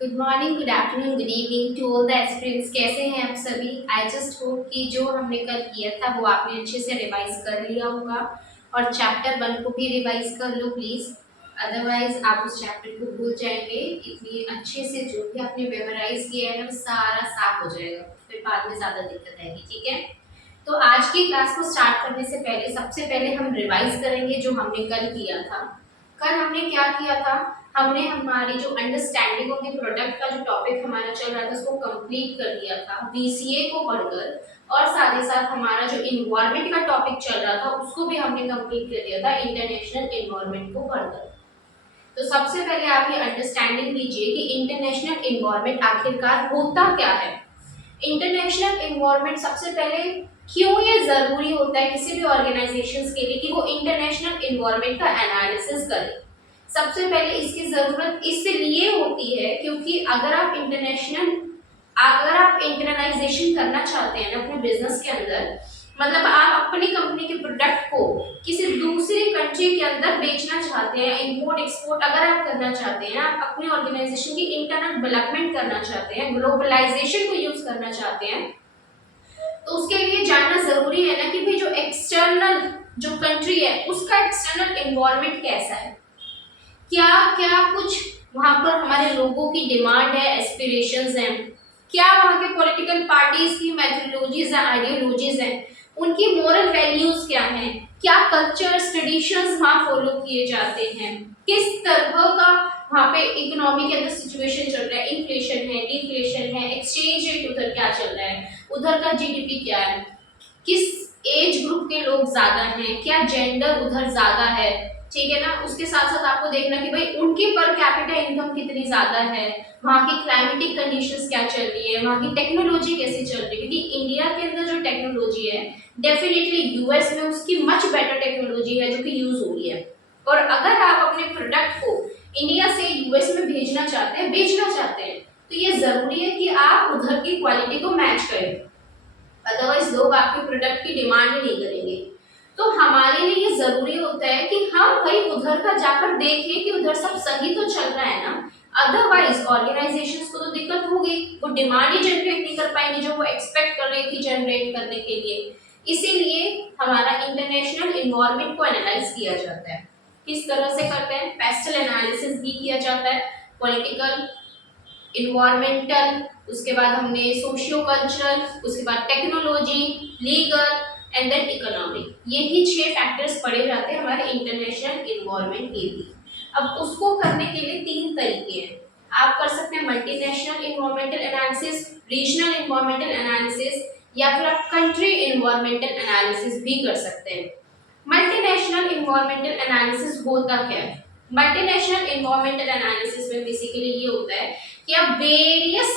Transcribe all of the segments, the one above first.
Good morning, good afternoon, good evening to all the aspirants. कैसे हैं आप सभी? आई जस्ट होप कि जो हमने कल किया था वो आपने अच्छे से रिवाइज कर लिया होगा और चैप्टर 1 को भी रिवाइज कर लो प्लीज। अदरवाइज आप उस चैप्टर को भूल जाएंगे। इतनी अच्छे से जो भी आपने मेमोराइज किया है ना वो सारा साफ हो जाएगा, फिर बाद में ज्यादा दिक्कत आएगी। ठीक है, तो आज की क्लास को स्टार्ट करने से पहले सबसे पहले हम रिवाइज करेंगे जो हमने कल किया था। कल हमने क्या किया था? हमने हमारी जो अंडरस्टैंडिंग ऑफ द प्रोडक्ट का जो टॉपिक हमारा चल रहा था उसको कंप्लीट कर दिया था वीसीए को पढ़कर, और साथ ही साथ हमारा जो इन्वायरमेंट का टॉपिक चल रहा था उसको भी हमने कंप्लीट कर दिया था इंटरनेशनल इन्वायरमेंट को पढ़कर। तो सबसे पहले आप ये अंडरस्टैंडिंग लीजिए कि इंटरनेशनल इन्वायरमेंट आखिरकार होता क्या है। इंटरनेशनल इन्वायरमेंट सबसे पहले क्यों ये जरूरी होता है किसी भी ऑर्गेनाइजेशंस के लिए कि वो इंटरनेशनल इन्वायरमेंट का एनालिसिस करें। सबसे पहले इसकी जरूरत इसलिए होती है क्योंकि अगर आप इंटरनाइजेशन करना चाहते हैं ना अपने बिजनेस के अंदर, मतलब आप अपनी कंपनी के प्रोडक्ट को किसी दूसरी कंट्री के अंदर बेचना चाहते हैं, इंपोर्ट एक्सपोर्ट अगर आप करना चाहते हैं, आप अपनी ऑर्गेनाइजेशन की इंटरनल डेवलपमेंट करना चाहते हैं, ग्लोबलाइजेशन को यूज करना चाहते हैं, तो उसके लिए जानना जरूरी है ना कि भाई जो एक्सटर्नल जो कंट्री है उसका एक्सटर्नल एनवायरनमेंट कैसा है, क्या क्या कुछ वहां पर हमारे लोगों की डिमांड है, एस्पिरेशंस हैं, क्या वहां के पॉलिटिकल पार्टीज की मेथोडोलॉजीज है, आइडियोलॉजीज हैं, उनकी मोरल वैल्यूज क्या हैं, क्या कल्चर्स ट्रेडिशंस वहां फॉलो किए जाते हैं, किस तरह का वहां पे इकोनॉमी के अंदर सिचुएशन चल रहा है, इन्फ्लेशन है, डिफ्लेशन है, एक्सचेंज रेट उधर क्या चल रहा है, उधर का जीडीपी क्या है, किस एज ग्रुप के लोग ज्यादा हैं, क्या जेंडर उधर ज्यादा है। ठीक है ना, उसके साथ साथ आपको देखना कि भाई उनकी पर कैपिटा इनकम कितनी ज्यादा है, वहाँ की क्लाइमेटिक कंडीशंस क्या चल रही है, वहाँ की टेक्नोलॉजी कैसी चल रही है, क्योंकि इंडिया के अंदर जो टेक्नोलॉजी है डेफिनेटली यूएस में उसकी मच बेटर टेक्नोलॉजी है जो कि यूज हो रही है। और अगर आप अपने प्रोडक्ट को इंडिया से यूएस में भेजना चाहते हैं, बेचना चाहते हैं, तो ये जरूरी है कि आप उधर की क्वालिटी को मैच करें, अदरवाइज लोग आपके प्रोडक्ट की डिमांड ही नहीं करेंगे। तो हमारे लिए ये जरूरी होता है कि हम भाई उधर का जाकर देखें कि उधर सब सही तो चल रहा है ना, अदरवाइज ऑर्गेनाइजेशंस को तो दिक्कत होगी, वो डिमांड ही जनरेट नहीं कर पाएंगे जो वो एक्सपेक्ट कर रही थी जनरेट करने के लिए। इसीलिए हमारा इंटरनेशनल इन्वायरमेंट को एनालाइज किया जाता है। किस तरह से करते हैं? पेस्टल एनालिसिस भी किया जाता है, पॉलिटिकल, इन्वायरमेंटल, उसके बाद हमने सोशियो कल्चरल, उसके बाद technology, legal and then economic. यही 6 फैक्टर्स पढ़े जाते हैं हमारे इंटरनेशनल इन्वायरमेंट के भी। अब उसको करने के लिए 3 तरीके हैं। आप कर सकते हैं multinational environmental analysis, regional environmental analysis, या फिर आप कंट्री इन्वायरमेंटल एनालिसिस भी कर सकते हैं। मल्टीनेशनल इन्वायरमेंटल एनालिसिस होता क्या है? मल्टीनेशनल इन्वायरमेंटल एनालिसिस में बेसिकली ये होता है कि आप वेरियस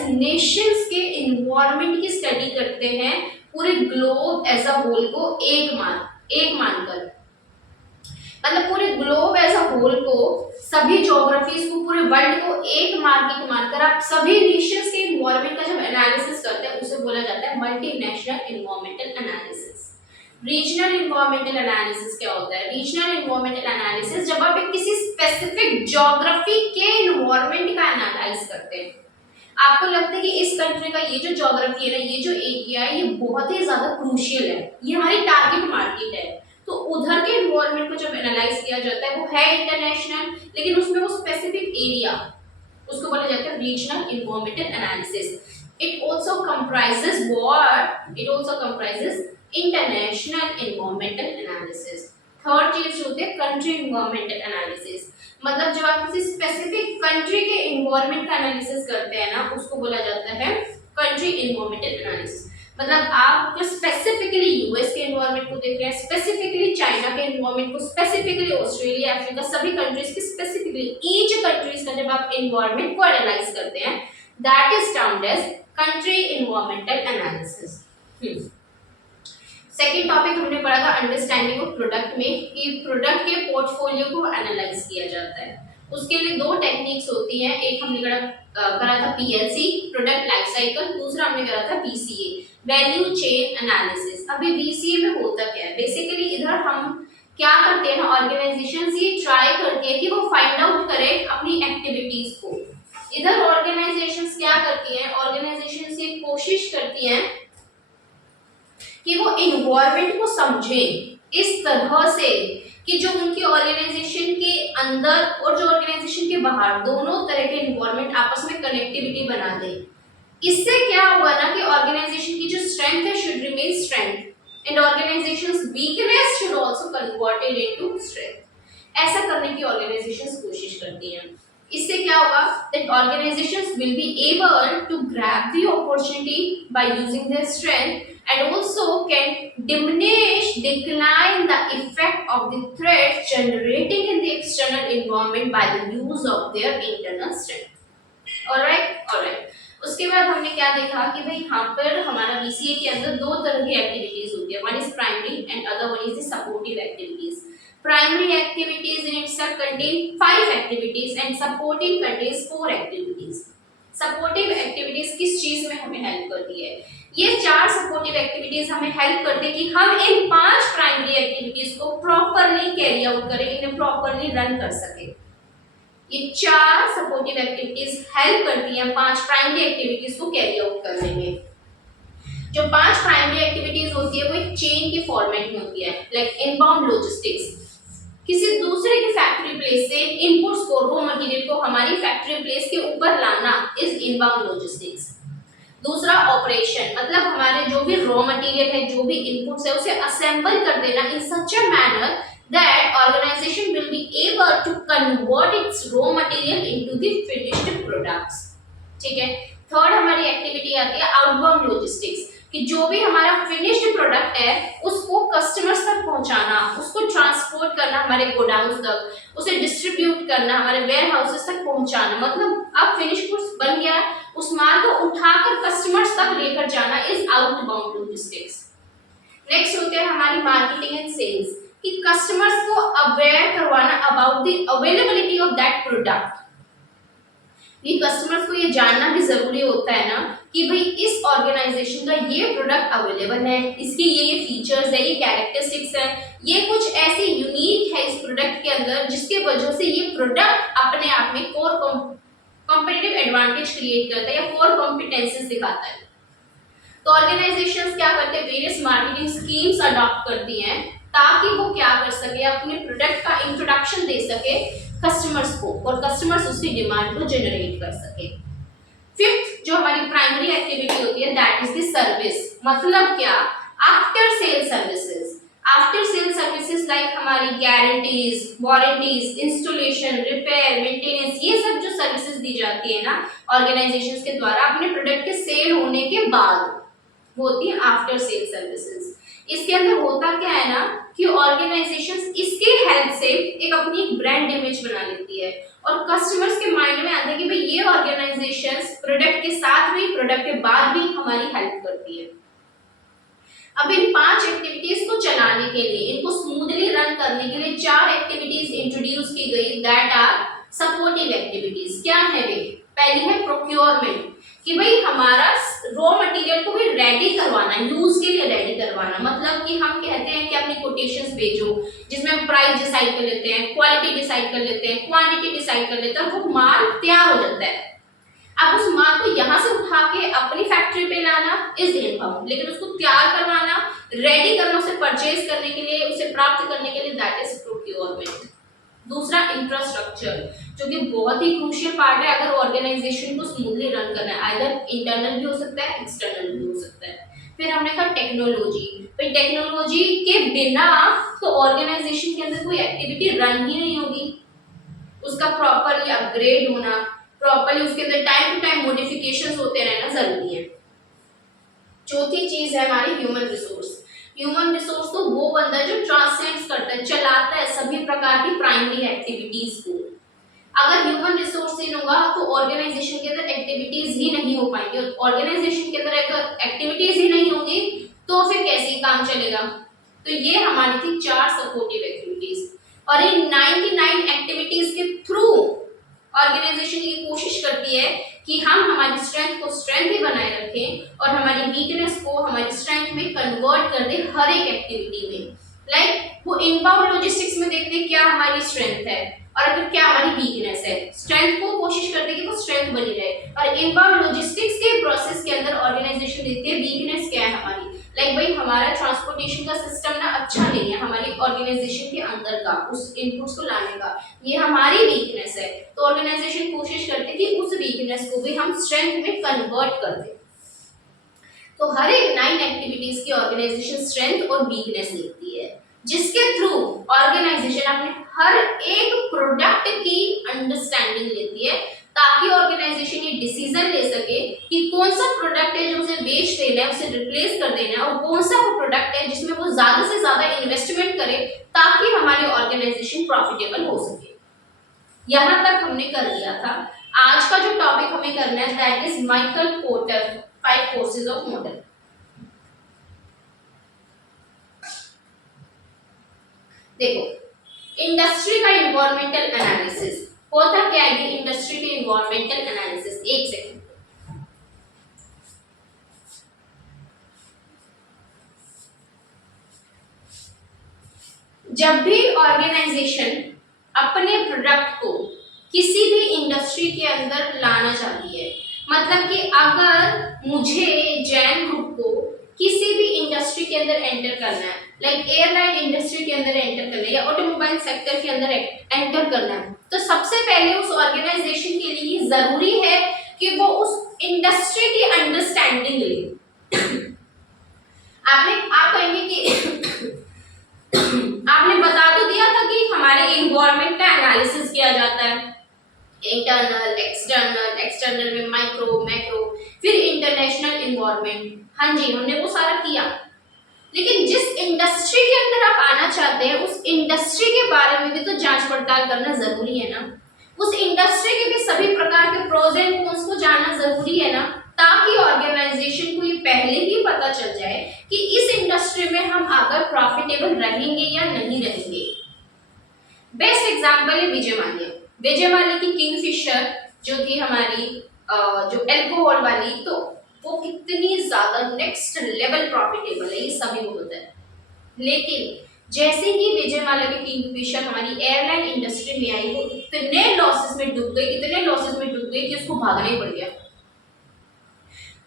नेशंस के इन्वायरमेंट की स्टडी करते हैं, पूरे ग्लोब एज अ होल को एक मानकर, मतलब पूरे ग्लोब एज अ होल को, सभी ज्योग्राफीज को, पूरे वर्ल्ड को एक मार्केट मानकर आप सभी नेशंस के इन्वायरमेंट का जब एनालिसिस करते हैं उसे बोला जाता है multinational environmental analysis. Regional environmental analysis क्या होता है? रीजनल इन्वायरमेंटल एनालिसिस जब आप एक किसी स्पेसिफिक ज्योग्राफी के इन्वायरमेंट का एनालाइज करते हैं, आपको लगता है कि इस कंट्री का ये जो ज्योग्राफी है ना, ये जो एरिया है, ये बहुत ही ज्यादा क्रूशियल है, ये हमारी टारगेट मार्केट है, तो उधर के इन्वायरमेंट को जब एनालाइज किया जाता है वो है इंटरनेशनल, लेकिन उसमें वो स्पेसिफिक एरिया, उसको बोला जाता है regional environmental analysis. It also comprises what? It also comprises international environmental analysis. Third चीज होती है कंट्री इन्वायरमेंटल एनालिसिस, मतलब जब आप किसी स्पेसिफिक कंट्री के इन्वायरमेंट का एनालिसिस करते हैं ना उसको बोला जाता है कंट्री इन्वायरमेंटल एनालिसिस। मतलब आप स्पेसिफिकली यूएस के इन्वायरमेंट को देख रहे हैं, स्पेसिफिकली चाइना के इन्वायरमेंट को, स्पेसिफिकली ऑस्ट्रेलिया, अफ्रीका, सभी कंट्रीज की स्पेसिफिकली ईच कंट्रीज का जब आप इन्वायरमेंट को एनालाइज करते हैं, that is termed as country environmental analysis. Second topic हमने पढ़ा था अंडरस्टैंडिंग ऑफ प्रोडक्ट में, कि प्रोडक्ट के पोर्टफोलियो को एनालाइज किया जाता है। उसके लिए 2 टेक्निक्स होती हैं, एक हमने करा था पीएलसी, प्रोडक्ट लाइफ साइकिल, दूसरा हमने करा था पीसीए, वैल्यू चेन एनालिसिस। अभी बीसीए में होता क्या है? बेसिकली इधर हम क्या करते हैं ना, ऑर्गेनाइजेशन ये ट्राई करती है कि वो फाइंड आउट को। इधर ऑर्गेनाइजेशंस क्या करती हैं, ऑर्गेनाइजेशंस ये कोशिश करती हैं कि वो इन्वायरमेंट को समझें इस तरह से कि जो उनकी ऑर्गेनाइजेशन के अंदर और जो ऑर्गेनाइजेशन के बाहर दोनों तरह के इन्वायरमेंट आपस में कनेक्टिविटी बना दे। इससे क्या हुआ ना कि ऑर्गेनाइजेशन की जो स्ट्रेंथ है should remain strength and organisations weakness should also converted into strength. ऐसा करने की ऑर्गेनाइजेशंस कोशिश करती हैं। इससे क्या होगा that organizations will be able to grab the opportunity by using their strength and also can decline the effect of the threat generating in the external environment by the use of their internal strength। alright। उसके बाद हमने क्या देखा कि भाई यहाँ पर हमारा बीसीए के अंदर दो तरह की एक्टिविटीज होती है, one is primary and other one is the supportive activities. Primary activities in itself contain 5 activities and supporting contains 4 activities। Supportive activities किस चीज में हमें हेल्प करती है? ये 4 supportive activities हमें हेल्प करते हैं कि हम इन 5 प्राइमरी एक्टिविटीज को प्रॉपरली कैरी आउट करें, इन्हें प्रॉपरली रन कर सके। ये 4 supportive activities हेल्प करती हैं 5 प्राइमरी एक्टिविटीज को कैरी आउट करने में। जो 5 प्राइमरी एक्टिविटीज होती है वो एक चेन के फॉर्मेट में होती है, लाइक इनबाउंड लॉजिस्टिक्स, किसी दूसरे की फैक्ट्री प्लेस से इनपुट्स को, रॉ मटेरियल को हमारी फैक्ट्री प्लेस के ऊपर लाना इज इनबाउंड लॉजिस्टिक्स। दूसरा ऑपरेशन, मतलब हमारे जो भी रॉ मटेरियल है, जो भी इनपुट्स है, उसे असेंबल कर देना in such a manner that organization will be able to convert its raw material into the finished products. ठीक है। थर्ड हमारी एक्टिविटी आती है आउटबाउंड लॉजिस्टिक्स, कि जो भी हमारा फिनिश्ड प्रोडक्ट है उसको कस्टमर्स तक पहुंचाना, उसको ट्रांसपोर्ट करना हमारे गोडाउन्स तक, उसे डिस्ट्रीब्यूट करना, हमारे वेयर हाउसेस तक पहुंचाना। मतलब अब फिनिश गुड्स बन गया, उस माल को उठाकर कस्टमर्स तक लेकर जाना इज आउटबाउंड लॉजिस्टिक्स। नेक्स्ट होते हैं हमारी मार्केटिंग एंड सेल्स, कि कस्टमर्स को अवेयर करवाना about the availability of that product. ये कस्टमर्स को ये जानना भी जरूरी होता है ना कि भाई इस ऑर्गेनाइजेशन का ये प्रोडक्ट अवेलेबल है, इसके ये फीचर्स है, ये कैरेक्टरिस्टिक्स है, ये कुछ ऐसे यूनिक है इस प्रोडक्ट के अंदर जिसके वजह से ये प्रोडक्ट अपने आप में कोर कॉम्पिटिटिव एडवांटेज क्रिएट करता है या कोर कॉम्पिटेंसीज दिखाता है। तो ऑर्गेनाइजेशंस क्या करते हैं, वेरियस मार्केटिंग स्कीम्स अडॉप्ट करती हैं ताकि वो क्या कर सके, अपने प्रोडक्ट का इंट्रोडक्शन दे सके कस्टमर्स को और कस्टमर्स उसकी डिमांड को जनरेट कर सके। फिफ्थ जो हमारी प्राइमरी एक्टिविटी होती है दैट इज द सर्विस, मतलब क्या, after sale services. After sale services like हमारी guarantees, warranties, installation, repair, maintenance, ये सब जो सर्विसेज दी जाती है ना ऑर्गेनाइजेशंस के द्वारा अपने प्रोडक्ट के सेल होने के बाद, वो होती है आफ्टर सेल सर्विसेज। इसके अंदर होता क्या है ना कि ऑर्गेनाइजेशंस इसके हेल्प से एक अपनी एक ब्रांड इमेज बना लेती है और कस्टमर्स के माइंड में आता है कि भाई ये ऑर्गेनाइजेशंस प्रोडक्ट के साथ भी, प्रोडक्ट के बाद भी हमारी हेल्प करती है। अब इन 5 एक्टिविटीज को चलाने के लिए, इनको स्मूथली रन करने के लिए 4 एक्टिविटीज इंट्रोड्यूस की गई दैट आर सपोर्टिव एक्टिविटीज। क्या है वे? पहली है प्रोक्योरमेंट, कि भाई हमारा रॉ मटेरियल को भी रेडी करवाना, यूज के लिए रेडी करवाना। मतलब कि हम कहते हैं कि अपनी कोटेशंस भेजो जिसमें हम प्राइस डिसाइड कर लेते हैं, क्वालिटी डिसाइड कर लेते हैं, क्वांटिटी डिसाइड कर लेते हैं, वो माल तैयार हो जाता है। अब उस माल को यहाँ से उठा के अपनी फैक्ट्री पे लाना इज इनबाउंड, लेकिन उसको तैयार करवाना, रेडी करना, उसे परचेज करने के लिए, उसे प्राप्त करने के लिए दैट इज प्रोक्योरमेंट। दूसरा इंफ्रास्ट्रक्चर, जो कि बहुत ही क्रूशियल पार्ट है अगर ऑर्गेनाइजेशन को स्मूथली रन करना है, आइदर इंटरनल भी हो सकता है, एक्सटर्नल भी हो सकता है। फिर हमने कहा टेक्नोलॉजी, भाई टेक्नोलॉजी के बिना तो ऑर्गेनाइजेशन के अंदर कोई एक्टिविटी रन ही नहीं होगी। उसका प्रॉपरली अपग्रेड होना, प्रॉपरली उसके अंदर टाइम टू टाइम मॉडिफिकेशंस होते रहना जरूरी है। चौथी चीज है हमारी ह्यूमन रिसोर्स। ह्यूमन रिसोर्स तो वो बंदा जो ट्रांसलेट करता है, चलाता है सभी प्रकार की प्राइमरी एक्टिविटीज को। अगर ह्यूमन रिसोर्स नहीं होगा तो ऑर्गेनाइजेशन के अंदर एक्टिविटीज ही नहीं हो पाएंगी, और ऑर्गेनाइजेशन के अंदर अगर एक्टिविटीज ही नहीं होंगी तो फिर कैसे काम चलेगा। तो ये हमारी थी 4 सपोर्टिव एक्टिविटीज, और इन 99 एक्टिविटीज के थ्रू ऑर्गेनाइजेशन ये कोशिश करती है कि हम हमारी स्ट्रेंथ को स्ट्रेंथ ही बनाए रखें और हमारी वीकनेस को हमारी स्ट्रेंथ में कन्वर्ट कर दे हर एक एक्टिविटी में। लाइक वो इनबाउंड लॉजिस्टिक्स में देखते हैं क्या हमारी स्ट्रेंथ है और अगर क्या हमारी वीकनेस है। स्ट्रेंथ स्ट्रेंथ को कोशिश करते हैं कि वो स्ट्रेंथ बनी रहे। और इनबाउंड लॉजिस्टिक्स के प्रोसेस के अंदर ऑर्गेनाइजेशन देखती है वीकनेस क्या है हमारी, लाइक भाई हमारा ट्रांसपोर्टेशन का सिस्टम ना अच्छा नहीं है हमारी ऑर्गेनाइजेशन के अंदर का, उस इनपुट्स को लाने का, ये हमारी वीकनेस है। तो ऑर्गेनाइजेशन कोशिश करते हैं कि उस वीकनेस को भी हम स्ट्रेंथ में कन्वर्ट कर दें। तो हर एक 9 एक्टिविटीज की ऑर्गेनाइजेशन स्ट्रेंथ और वीकनेस देखती है, जिसके थ्रू ऑर्गेनाइजेशन अपने हर एक प्रोडक्ट की अंडरस्टैंडिंग लेती है, ताकि ऑर्गेनाइजेशन ये डिसीजन ले सके कि कौन सा प्रोडक्ट है जो उसे बेच देना है, उसे रिप्लेस कर देना है, और कौन सा वो प्रोडक्ट है जिसमें वो ज्यादा से ज्यादा इन्वेस्टमेंट करे ताकि हमारी ऑर्गेनाइजेशन प्रॉफिटेबल हो सके। यहां तक हमने कर लिया था। आज का जो टॉपिक हमें करना है that is Michael porter 5 forces of model. देखो, इंडस्ट्री का इन्वायरमेंटल एनालिसिस होता क्या है, इंडस्ट्री के इन्वायरमेंटल एनालिसिस, एक सेकंड, जब भी ऑर्गेनाइजेशन अपने प्रोडक्ट को किसी भी इंडस्ट्री के अंदर लाना चाहती है, मतलब कि अगर मुझे जैन ग्रुप को किसी भी इंडस्ट्री के अंदर एंटर करना है, लाइक एयरलाइन इंडस्ट्री के अंदर एंटर करना है या ऑटोमोबाइल सेक्टर के अंदर एंटर करना है, तो सबसे पहले उस ऑर्गेनाइजेशन के लिए जरूरी है कि वो उस इंडस्ट्री की अंडरस्टैंडिंग ले। आप कहेंगे कि आपने बता तो दिया था कि हमारे इन्वायरमेंट का एनालिसिस किया जाता है, इंटरनल एक्सटर्नल, एक्सटर्नल में माइक्रो मैक्रो, फिर इंटरनेशनल इन्वायरमेंट। हाँ जी, हमने वो सारा किया, लेकिन जिस इंडस्ट्री के अंदर आप आना चाहते हैं उस इंडस्ट्री के बारे में भी तो जांच पड़ताल करना जरूरी है ना, उस इंडस्ट्री के भी सभी प्रकार के प्रोज एंड कॉन्स को जानना जरूरी है ना, ताकि ऑर्गेनाइजेशन को ये पहले ही पता चल जाए कि इस इंडस्ट्री में हम आकर प्रॉफिटेबल रहेंगे या नहीं रहेंगे। बेस्ट एग्जांपल है विजय माल्या। विजय माल्या की किंगफिशर जो थी हमारी जो एल्कोहल वाली, तो वो कितनी ज्यादा नेक्स्ट लेवल प्रॉफिटेबल है, ये सभी को पता है। लेकिन जैसे ही विजय माल्या की किंगफिशर हमारी एयरलाइन इंडस्ट्री में आई, वो इतने लॉसेस में डूब गई, इतने लॉसेस में डूब गई कि उसको भागना ही पड़ गया,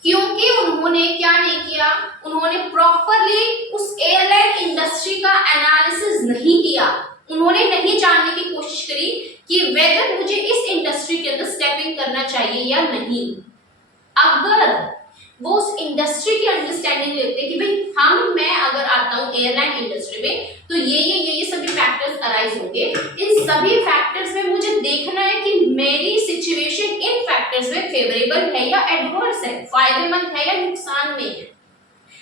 क्योंकि उन्होंने क्या नहीं किया, उन्होंने प्रॉपरली उस एयरलाइन इंडस्ट्री का एनालिसिस नहीं किया, उन्होंने नहीं जानने की कोशिश करी कि वेदर मुझे इस इंडस्ट्री के अंदर स्टेपिंग करना चाहिए या नहीं। अगर वो उस इंडस्ट्री की अंडरस्टैंडिंग लेते कि भाई मैं अगर आता हूँ एयरलाइन इंडस्ट्री में तो ये सभी फैक्टर्स अराइज होंगे, इन सभी फैक्टर्स में मुझे देखना है कि मेरी सिचुएशन इन फैक्टर्स में फेवरेबल है या एडवर्स है, फायदेमंद है या नुकसान में है।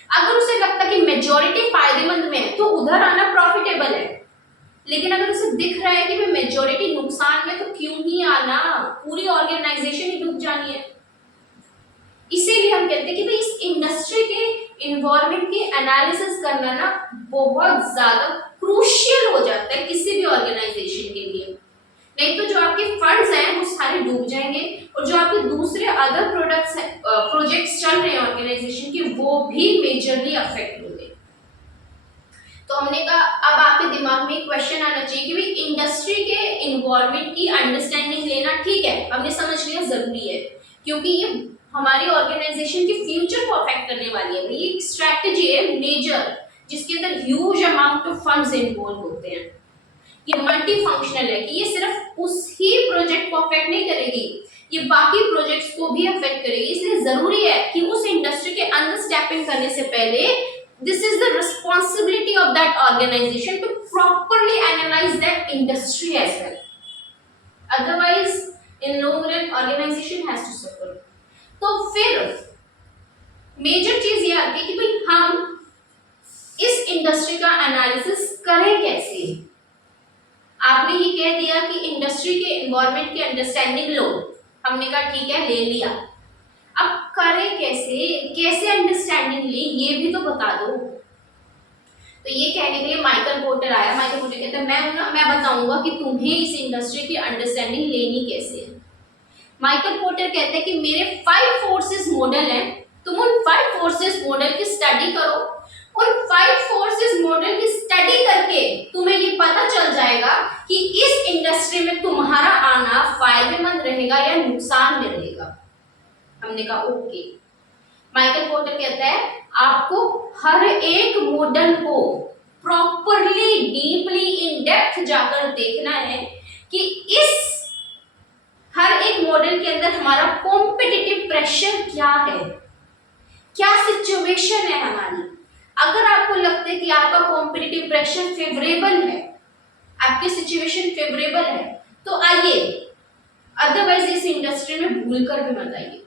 अगर उसे लगता कि मेजॉरिटी फायदेमंद में है तो उधर आना प्रॉफिटेबल है, लेकिन अगर उसे दिख रहा है कि भाई मेजॉरिटी नुकसान में, तो क्यों ही आना, पूरी ऑर्गेनाइजेशन ही डूब जानी है। इसीलिए हम कहते हैं कि भाई इस इंडस्ट्री के इन्वायरमेंट के एनालिसिस करना ना बहुत ज्यादा क्रूशियल हो जाता है किसी भी ऑर्गेनाइजेशन के लिए, नहीं तो जो आपके फंड्स हैं वो सारे डूब जाएंगे और जो आपके दूसरे अदर प्रोजेक्ट्स चल रहे हैं ऑर्गेनाइजेशन के, वो भी मेजरली अफेक्ट होंगे। तो हमने कहा अब आपके दिमाग में एक क्वेश्चन आना चाहिए कि भाई इंडस्ट्री के इन्वायरमेंट की अंडरस्टैंडिंग लेना ठीक है, हमने समझ लिया जरूरी है, क्योंकि ये हमारी ऑर्गेनाइजेशन के फ्यूचर को अफेक्ट करने वाली है। ये एक स्ट्रैटेजी है मेजर, जिसके अंदर huge amount of funds involve होते हैं। ये मल्टी फंक्शनल है कि ये सिर्फ उस ही प्रोजेक्ट को अफेक्ट नहीं करेगी, ये बाकी प्रोजेक्ट्स को भी अफेक्ट करेगी। इसलिए जरूरी है कि उस इंडस्ट्री के अंदर स्टेपिंग करने से पहले this is the responsibility of that organisation to properly analyse that industry as well, otherwise in long run organisation has to suffer. तो फिर मेजर चीज ये आती है कि भाई हम इस इंडस्ट्री का एनालिसिस करें कैसे। आपने ये कह दिया कि इंडस्ट्री के एनवायरनमेंट की अंडरस्टैंडिंग लो, हमने कहा ठीक है ले लिया, अब करें कैसे, कैसे अंडरस्टैंडिंग ले ये भी तो बता दो। तो ये कहने के लिए माइकल पोर्टर आया। माइकल पोर्टर कहता है मैं बताऊंगा कि तुम्हें इस इंडस्ट्री की अंडरस्टैंडिंग लेनी कैसे है। माइकल पोर्टर कहते हैं कि मेरे 5 फोर्सेस मॉडल हैं, तुम उन 5 फोर्सेस मॉडल की स्टडी करो, उन 5 फोर्सेस मॉडल की स्टडी करके तुम्हें ये पता चल जाएगा कि इस इंडस्ट्री में तुम्हारा आना फायदेमंद महंगा या नुकसान में रहेगा। हमने कहा ओके। माइकल पोर्टर कहता है आपको हर एक मॉडल को प्रॉपरली डीपली इन डेप्थ जाकर देखना है कि इस हर एक मॉडल के अंदर हमारा कॉम्पिटिटिव प्रेशर क्या है, क्या सिचुएशन है हमारी। अगर आपको लगता है कि आपका कॉम्पिटिटिव प्रेशर फेवरेबल है, आपकी सिचुएशन फेवरेबल है, तो आइए, अदरवाइज इस इंडस्ट्री में भूल कर भी मत आइए।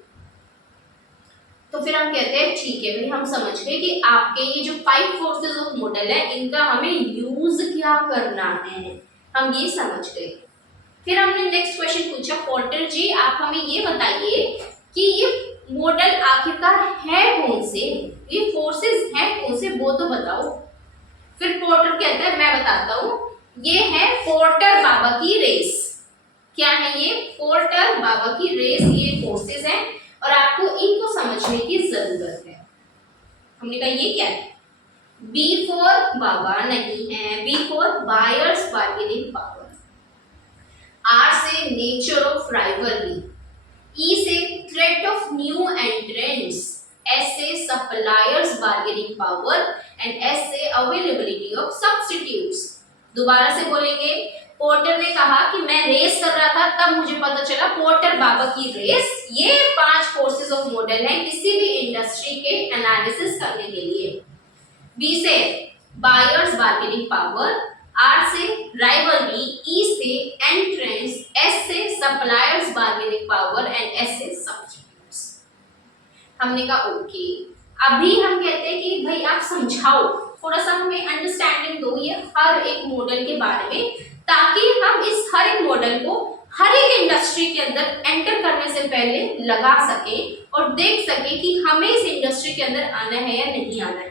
तो फिर हम कहते हैं ठीक है भाई, हम समझ गए कि आपके ये जो 5 फोर्सेस ऑफ मॉडल है इनका हमें यूज क्या करना है, हम ये समझ गए। फिर हमने नेक्स्ट क्वेश्चन पूछा, पोर्टर जी आप हमें ये बताइए कि ये मॉडल आखिरकार है कौन से, ये फोर्सेस हैं कौन से, वो तो बताओ। फिर पोर्टर कहता है मैं बताता हूँ, ये है पोर्टर बाबा की रेस। क्या है ये? पोर्टर बाबा की रेस, ये फोर्सेस हैं और आपको इनको समझने की जरूरत है। हमने कहा ये क्या है? बी फॉर बाबा नहीं है, B for buyers bargaining power, R से नेचर ऑफ राइवलरी, ई से threat of new entrants, S से suppliers bargaining power and S से अवेलेबिलिटी ऑफ सब्स्टिट्यूट्स। दोबारा से बोलेंगे, पोर्टर ने कहा कि मैं रेस कर रहा था, तब मुझे पता चला पोर्टर बाबा की रेस। ये 5 फोर्सेस ऑफ मॉडल है किसी भी इंडस्ट्री के एनालिसिस करने के लिए। बी से बायर्स बार्गेनिंग पावर, आर से राइवलरी, ई से एंट्रेंस, एस से suppliers bargaining power and S से सब्स्टिट्यूट्स। हमने कहा ओके। अभी हम कहते हैं कि भाई आप समझाओ, थोड़ा सा हमें अंडरस्टैंडिंग दो ये हर एक मॉडल के बारे में, ताकि हम इस हर एक मॉडल को हर एक इंडस्ट्री के अंदर एंटर करने से पहले लगा सके और देख सके कि हमें इस इंडस्ट्री के अंदर आना है या नहीं आना है।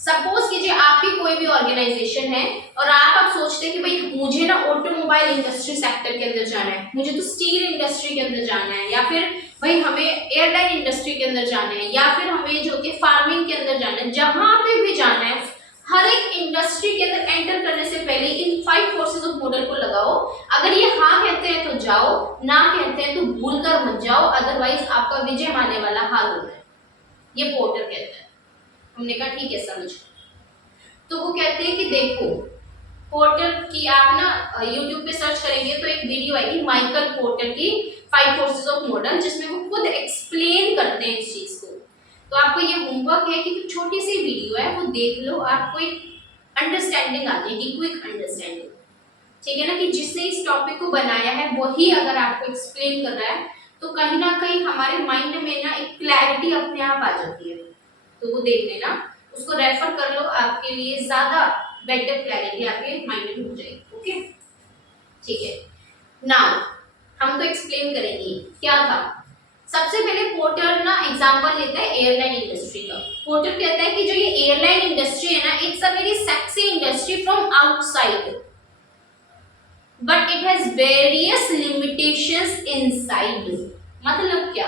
सपोज कीजिए आपकी कोई भी ऑर्गेनाइजेशन है और आप सोचते हैं कि भाई मुझे ना ऑटोमोबाइल इंडस्ट्री सेक्टर के अंदर जाना है, मुझे तो स्टील इंडस्ट्री के अंदर जाना है, या फिर भाई हमें एयरलाइन इंडस्ट्री के अंदर जाना है, या फिर हमें जो कि फार्मिंग के अंदर जाना है, जहां पे भी जाना है हर एक इंडस्ट्री के अंदर एंटर करने से पहले इन 5 फोर्सेस ऑफ मॉडल को लगाओ। अगर ये हाँ कहते हैं तो जाओ, ना कहते हैं तो भूल कर मत जाओ, अदरवाइज आपका विजय माने वाला हाल होना है। ये पोर्टर कहता है। हमने कहा ठीक है समझ। तो वो कहते हैं कि देखो पोर्टर की, आप ना YouTube पे सर्च करेंगे तो एक वीडियो आएगी माइकल पोर्टर की 5 फोर्सेस ऑफ मॉडल, जिसमें वो खुद एक्सप्लेन करते हैं इस चीज को। तो आपको ये होमवर्क है कि छोटी सी वीडियो है, वो देख लो, आपको एक अंडरस्टैंडिंग आ जाएगी, क्विक अंडरस्टैंडिंग। ठीक है ना, कि जिसने इस टॉपिक को बनाया है वही अगर आपको एक्सप्लेन कर रहा है तो कहीं ना कहीं हमारे माइंड में ना एक क्लैरिटी अपने आप आ जाती है। तो वो देख लेना, उसको रेफर कर लो, आपके लिए ज्यादा बेटर क्लैरिटी आपके माइंड में हो जाएगी। ओके ठीक है। नाउ हम तो एक्सप्लेन करेंगे क्या था। सबसे पहले पोर्टर ना एग्जांपल लेता है एयरलाइन इंडस्ट्री का। पोर्टर कहता है कि जो ये एयरलाइन इंडस्ट्री है ना, it's a very sexy industry from outside but it has various limitations inside. मतलब क्या?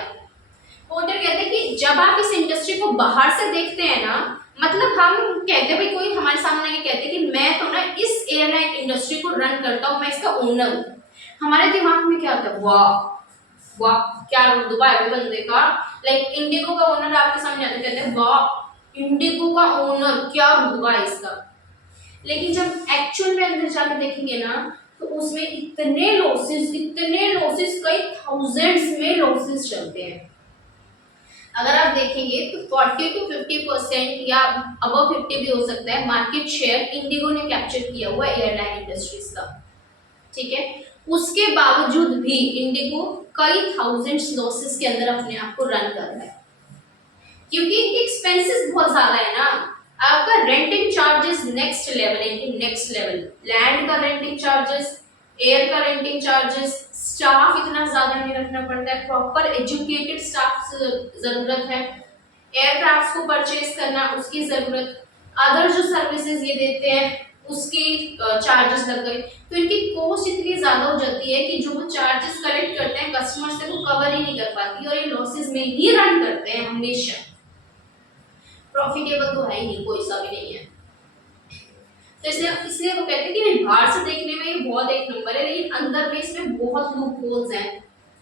पोर्टर कहते हैं कि जब आप इस इंडस्ट्री को बाहर से देखते हैं ना, मतलब हम कहते हैं भाई कोई हमारे सामने ये कहते हैं कि मैं तो ना इस एयरलाइन इंडस्ट्री को रन करता हूँ, मैं इसका ओनर हूँ। हमारे दिमाग में क्या होता है, वाह वाह क्या रुतबा है बंदे का। लाइक इंडिगो का ओनर आपके सामने आते कहते हैं वाह इंडिगो का ओनर क्या रुतबा है इसका। लेकिन जब एक्चुअल में अंदर जाकर देखेंगे ना तो उसमें इतने लॉसेस कई थाउजेंड्स में लॉसेस चलते हैं। अगर आप देखेंगे तो 40 to 50% या अबव 50 भी हो सकता है मार्केट शेयर इंडिगो ने कैप्चर किया हुआ एयरलाइन इंडस्ट्रीज का। ठीक है, उसके बावजूद भी इंडिगो कई थाउजेंड्स लॉसेस के अंदर अपने आप को रन कर रहा है, क्योंकि इनके एक्सपेंसेस बहुत ज्यादा है ना। आपका रेंटिंग चार्जेस नेक्स्ट लेवल है, नेक्स्ट लेवल। लैंड का रेंटिंग चार्जेस, एयर का रेंटिंग चार्जेस, स्टाफ इतना ज्यादा नहीं रखना पड़ता है, प्रॉपर एजुकेटेड स्टाफ जरूरत है, एयरक्राफ्ट को परचेज करना उसकी जरूरत, अदर जो सर्विसेज ये देते हैं उसकी चार्जेस लग गए। तो इनकी कॉस्ट इतनी ज्यादा हो जाती है कि जो वो चार्जेस कलेक्ट करते हैं कस्टमर से वो कवर ही नहीं कर पाती और ये लॉसेस में ही रन करते हैं हमेशा। प्रॉफिटेबल तो है ही नहीं, कोई सा भी नहीं है। तो इसलिए इसलिए वो कहते हैं कि बाहर से देखने में ये बहुत एक नंबर है, लेकिन अंदर में इसमें बहुत लूप होल्स हैं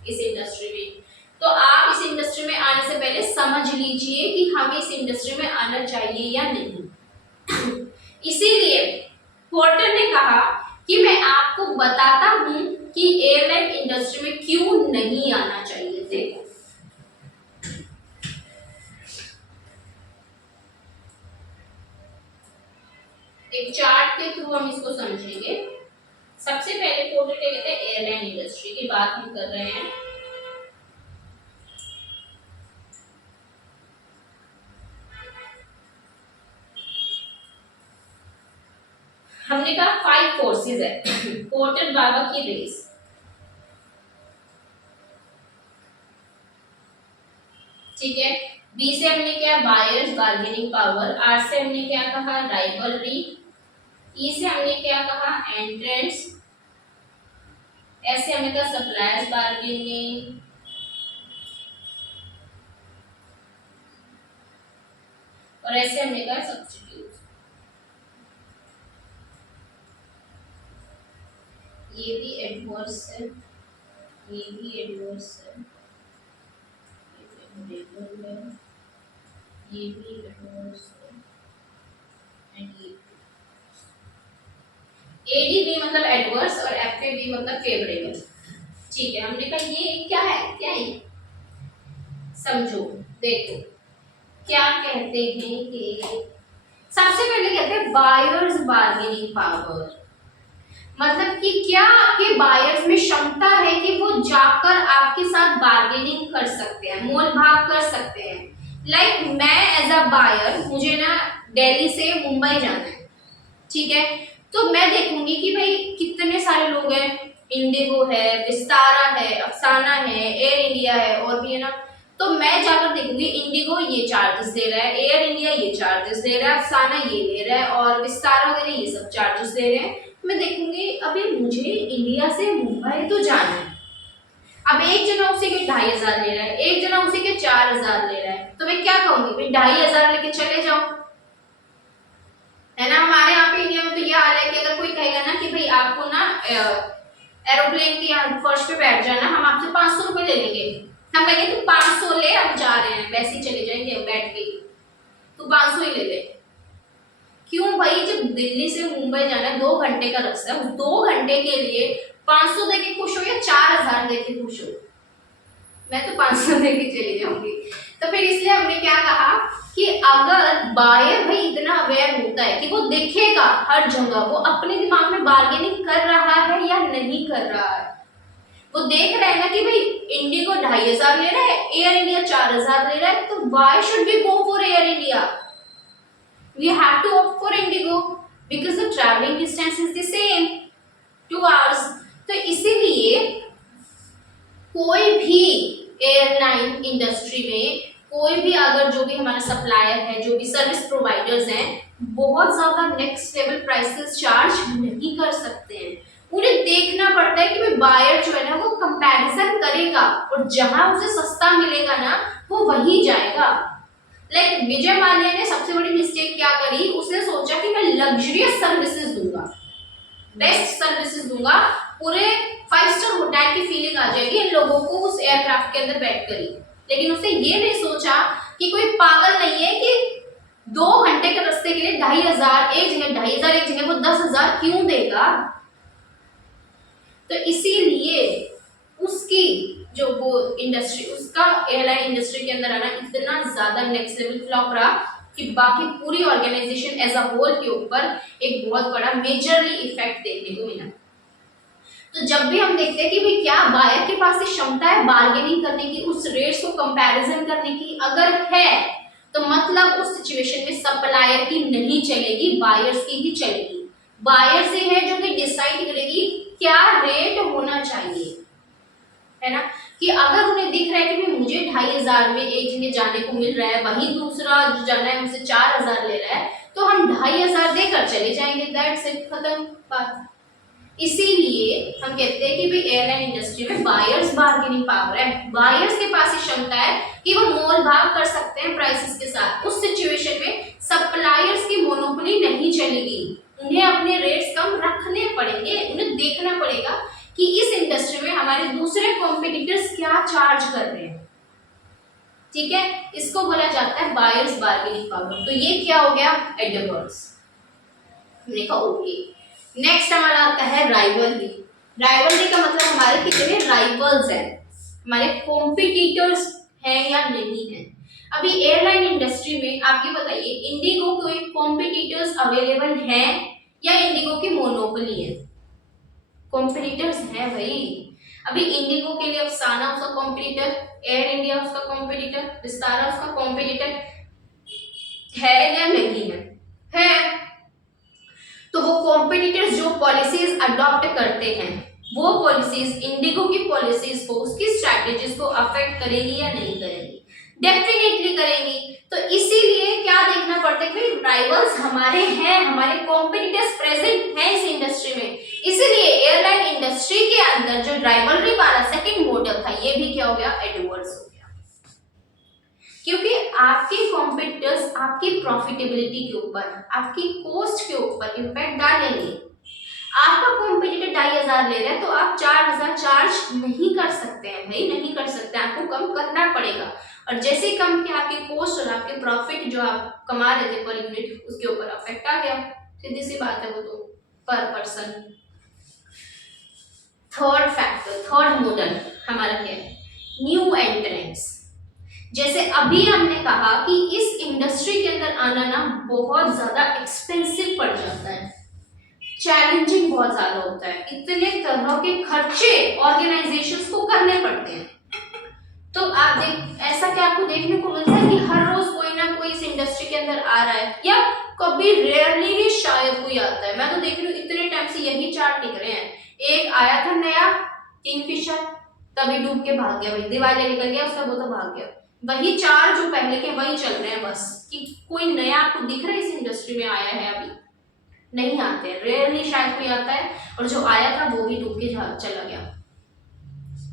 इस इंडस्ट्री में। तो आप इस इंडस्ट्री में आने से पहले समझ लीजिए कि हमें इस इंडस्ट्री में आना चाहिए या नहीं। इसीलिए पोर्टर ने कहा कि मैं आपको बताता हूं कि एयरलाइन इंडस्ट्री में क्यों नहीं आना चाहिए। देखो एक चार्ट के थ्रू हम इसको समझेंगे। सबसे पहले पोर्टर क्या कहते हैं, एयरलाइन इंडस्ट्री की बात हम कर रहे हैं। हमने कहा 5 फोर्सेस है पोर्टर बाबा की रेस। ठीक है, बी से हमने क्या, बायर्स बार्गेनिंग पावर। आर से हमने क्या कहा, राइवलरी। ई से हमने क्या कहा, एंट्रेंस। एस से हमने कहा सप्लायर्स बार्गेनिंग। और ऐसे हमने कहा सब्स्टिट्यूट। ये भी एडवर्स है, ये भी एडवर्स है, ये भी एडवर्स है, एंड ये एडीबी मतलब एडवर्स और एफएबी मतलब फेवरेबल। ठीक है, हमने कहा ये क्या है, क्या है, समझो। देखो क्या कहते हैं कि सबसे पहले कहते हैं बायर्स बार्गेनिंग पावर। मतलब कि क्या आपके बायर्स में क्षमता है कि वो जाकर आपके साथ बार्गेनिंग कर सकते हैं, मोल भाव कर सकते हैं। लाइक मैं एज अ बायर, मुझे ना दिल्ली से मुंबई जाना है, ठीक है, तो मैं देखूंगी कि भाई कितने सारे लोग हैं, इंडिगो है, विस्तारा है, अफसाना है, एयर इंडिया है और भी है ना। तो मैं जाकर देखूंगी इंडिगो ये चार्जेस दे रहा है, एयर इंडिया ये चार्जेस दे रहा है, अफसाना ये ले रहा है और विस्तारा वगैरह ये सब चार्जेस दे रहे हैं। मैं देखूंगी अभी मुझे इंडिया से मुंबई तो जाना है, अब एक जना उसी के 2500 ले रहा है, एक जना उसी के 4000 ले रहा है, तो मैं क्या कहूंगी, भाई 2500 लेके चले जाओ, है ना। हमारे यहाँ पे इंडिया में तो ये हाल है कि अगर कोई कहेगा ना कि भाई आपको ना एरोप्लेन की फर्श पे बैठ जाना, हम आपसे 500 रुपए ले लेंगे। हम कहेंगे तू 500 ले, हम जा रहे हैं, वैसे ही चले जाएंगे बैठ के, तू 500 ही ले ले। क्यों भाई, जब दिल्ली से मुंबई जाना है 2 घंटे का रास्ता है, उस 2 घंटे के लिए 500 देके खुश हो या 4000 देके खुश हो? मैं तो 500 देके चली जाऊंगी। तो फिर इसलिए हमने क्या कहा कि अगर बायर भाई इतना अवेयर होता है कि वो देखेगा हर जगह, वो अपने दिमाग में बार्गेनिंग कर रहा है या नहीं कर रहा है, वो देख रहा है ना कि भाई इंडिगो 2500 ले रहा है, एयर इंडिया 4000 ले रहा है, तो why should we go for Air India? We have to opt for Indigo because the traveling distance is the same, 2 hours। तो इसीलिए कोई भी एयरलाइन इंडस्ट्री में कोई भी अगर जो भी हमारा सप्लायर है, जो भी सर्विस प्रोवाइडर्स हैं, बहुत ज्यादा नेक्स्ट लेवल प्राइसेस चार्ज नहीं कर सकते हैं। उन्हें देखना पड़ता है कि भाई बायर जो है ना वो कंपैरिजन करेगा और जहां उसे सस्ता मिलेगा ना वो वही जाएगा। लाइक विजय माल्या ने सबसे बड़ी मिस्टेक क्या करी, उसने सोचा कि मैं लग्जरियस सर्विसेज दूंगा, बेस्ट सर्विसेज दूंगा, पूरे 5 स्टार होटल की फीलिंग आ जाएगी इन लोगों को उस एयरक्राफ्ट के अंदर बैठ कर ही। लेकिन उसने ये नहीं सोचा कि कोई पागल नहीं है कि 2 घंटे के रास्ते के लिए 2500 एक जगह, 2500 एक जगह, वो 10,000 क्यों देगा? तो इसीलिए उसकी जो वो इंडस्ट्री, उसका एयरलाइन इंडस्ट्री के अंदर आना इतना ज्यादा नेक्स्ट लेवल फ्लॉप रहा कि बाकी पूरी ऑर्गेनाइजेशन एज अ होल के ऊपर एक बहुत बड़ा मेजरली इफेक्ट देखने को मिला। तो जब भी हम देखते हैं कि भाई क्या बायर के पास क्षमता है बार्गेनिंग करने की, उस रेट्स को कंपैरिजन करने की, अगर है तो मतलब उस सिचुएशन में सप्लायर की नहीं चलेगी, बायर्स की ही चलेगी। बायर्स ही है जो कि डिसाइड करेगी क्या रेट होना चाहिए, है ना। कि अगर उन्हें दिख रहा है कि मुझे 2500 में एक जगह जाने को मिल रहा है, वही दूसरा जो जाना है मुझसे 4000 ले रहा है, तो हम 2500 देकर चले जाएंगे, दैट्स इट, खत्म बात। इसीलिए हम कहते हैं कि भाई एयरलाइन इंडस्ट्री में बायर्स बार्गेनिंग पावर है, बायर्स के पास क्षमता है कि वो मोल भाव कर सकते हैं प्राइसेस के साथ। उस सिचुएशन में सप्लायर्स की मोनोपोली नहीं चलेगी, उन्हें अपने रेट्स कम रखने पड़ेंगे, उन्हें देखना पड़ेगा कि इस इंडस्ट्री में हमारे दूसरे कॉम्पिटिटर्स क्या चार्ज कर रहे हैं। ठीक है, इसको बोला जाता है बायर्स बार्गेनिंग पावर। तो ये क्या हो गया, एडवर्स। हमने कहा ओके। नेक्स्ट हमारा आता है राइवलरी। राइवलरी का मतलब हमारे कितने राइवल्स हैं, हमारे कॉम्पिटिटर्स हैं या नहीं है। अभी एयरलाइन इंडस्ट्री में आप ये बताइए, इंडिगो कोई कॉम्पिटिटर्स अवेलेबल हैं या इंडिगो की मोनोपोली है? कॉम्पिटिटर्स हैं भाई। अभी इंडिगो के लिए अफसाना उसका कॉम्पिटिटर, एयर इंडिया उसका कॉम्पिटिटर, विस्तारा उसका कॉम्पिटिटर है या नहीं है? है। तो वो कॉम्पिटिटर्स जो पॉलिसीज अडॉप्ट करते हैं, वो पॉलिसीज इंडिगो की पॉलिसीज को, उसकी स्ट्रैटेजीज को अफेक्ट करेगी या नहीं करेगी? डेफिनेटली करेंगी। तो इसीलिए क्या देखना पड़ता है कि राइवल्स हमारे हैं, हमारे कॉम्पिटिटर्स प्रेजेंट हैं इस इंडस्ट्री में। इसीलिए एयरलाइन इंडस्ट्री के अंदर जो राइवलरी वाला सेकंड मॉडल था, ये भी क्या हो गया, एडवर्स हो गया। क्योंकि आपके कॉम्पिटिटर्स आपकी प्रॉफिटेबिलिटी के ऊपर, आपकी कॉस्ट के ऊपर इंपैक्ट डालेंगे। आपका कॉम्पिटिटर 2500 ले रहा है तो आप 4000 चार्ज नहीं कर सकते हैं भाई, नहीं कर सकते, आपको कम करना पड़ेगा। और जैसे कम कि आपकी कॉस्ट और आपके प्रॉफिट जो आप कमा रहे थे पर यूनिट, उसके ऊपर अफेक्ट आ गया। सीधी सी बात है वो तो, पर person. Third factor, third model हमारा क्या है, न्यू एंट्रेंट्स। जैसे अभी हमने कहा कि इस इंडस्ट्री के अंदर आना ना बहुत ज्यादा एक्सपेंसिव पड़ जाता है, चैलेंजिंग बहुत ज्यादा होता है, इतने तरह के खर्चे ऑर्गेनाइजेशंस को करने पड़ते हैं। तो आप देख, ऐसा क्या आपको देखने को मिलता है कि हर रोज कोई ना कोई इस इंडस्ट्री के अंदर आ रहा है, या कभी रेयरली ही शायद कोई आता है। मैं तो देख रही हूँ इतने टाइम से यही चार टिक रहे हैं। एक आया था नया किंगफिशर, तभी डूब के भाग गया भाई, दिवाली निकल गया उसका, वो तो भाग गया। वही चार जो पहले के वही चल रहे हैं बस। कि कोई नया आपको दिख रहा है इस इंडस्ट्री में आया है? अभी नहीं आते हैं, रेयरली शायद कोई आता है, और जो आया था वो भी डूब के चला गया।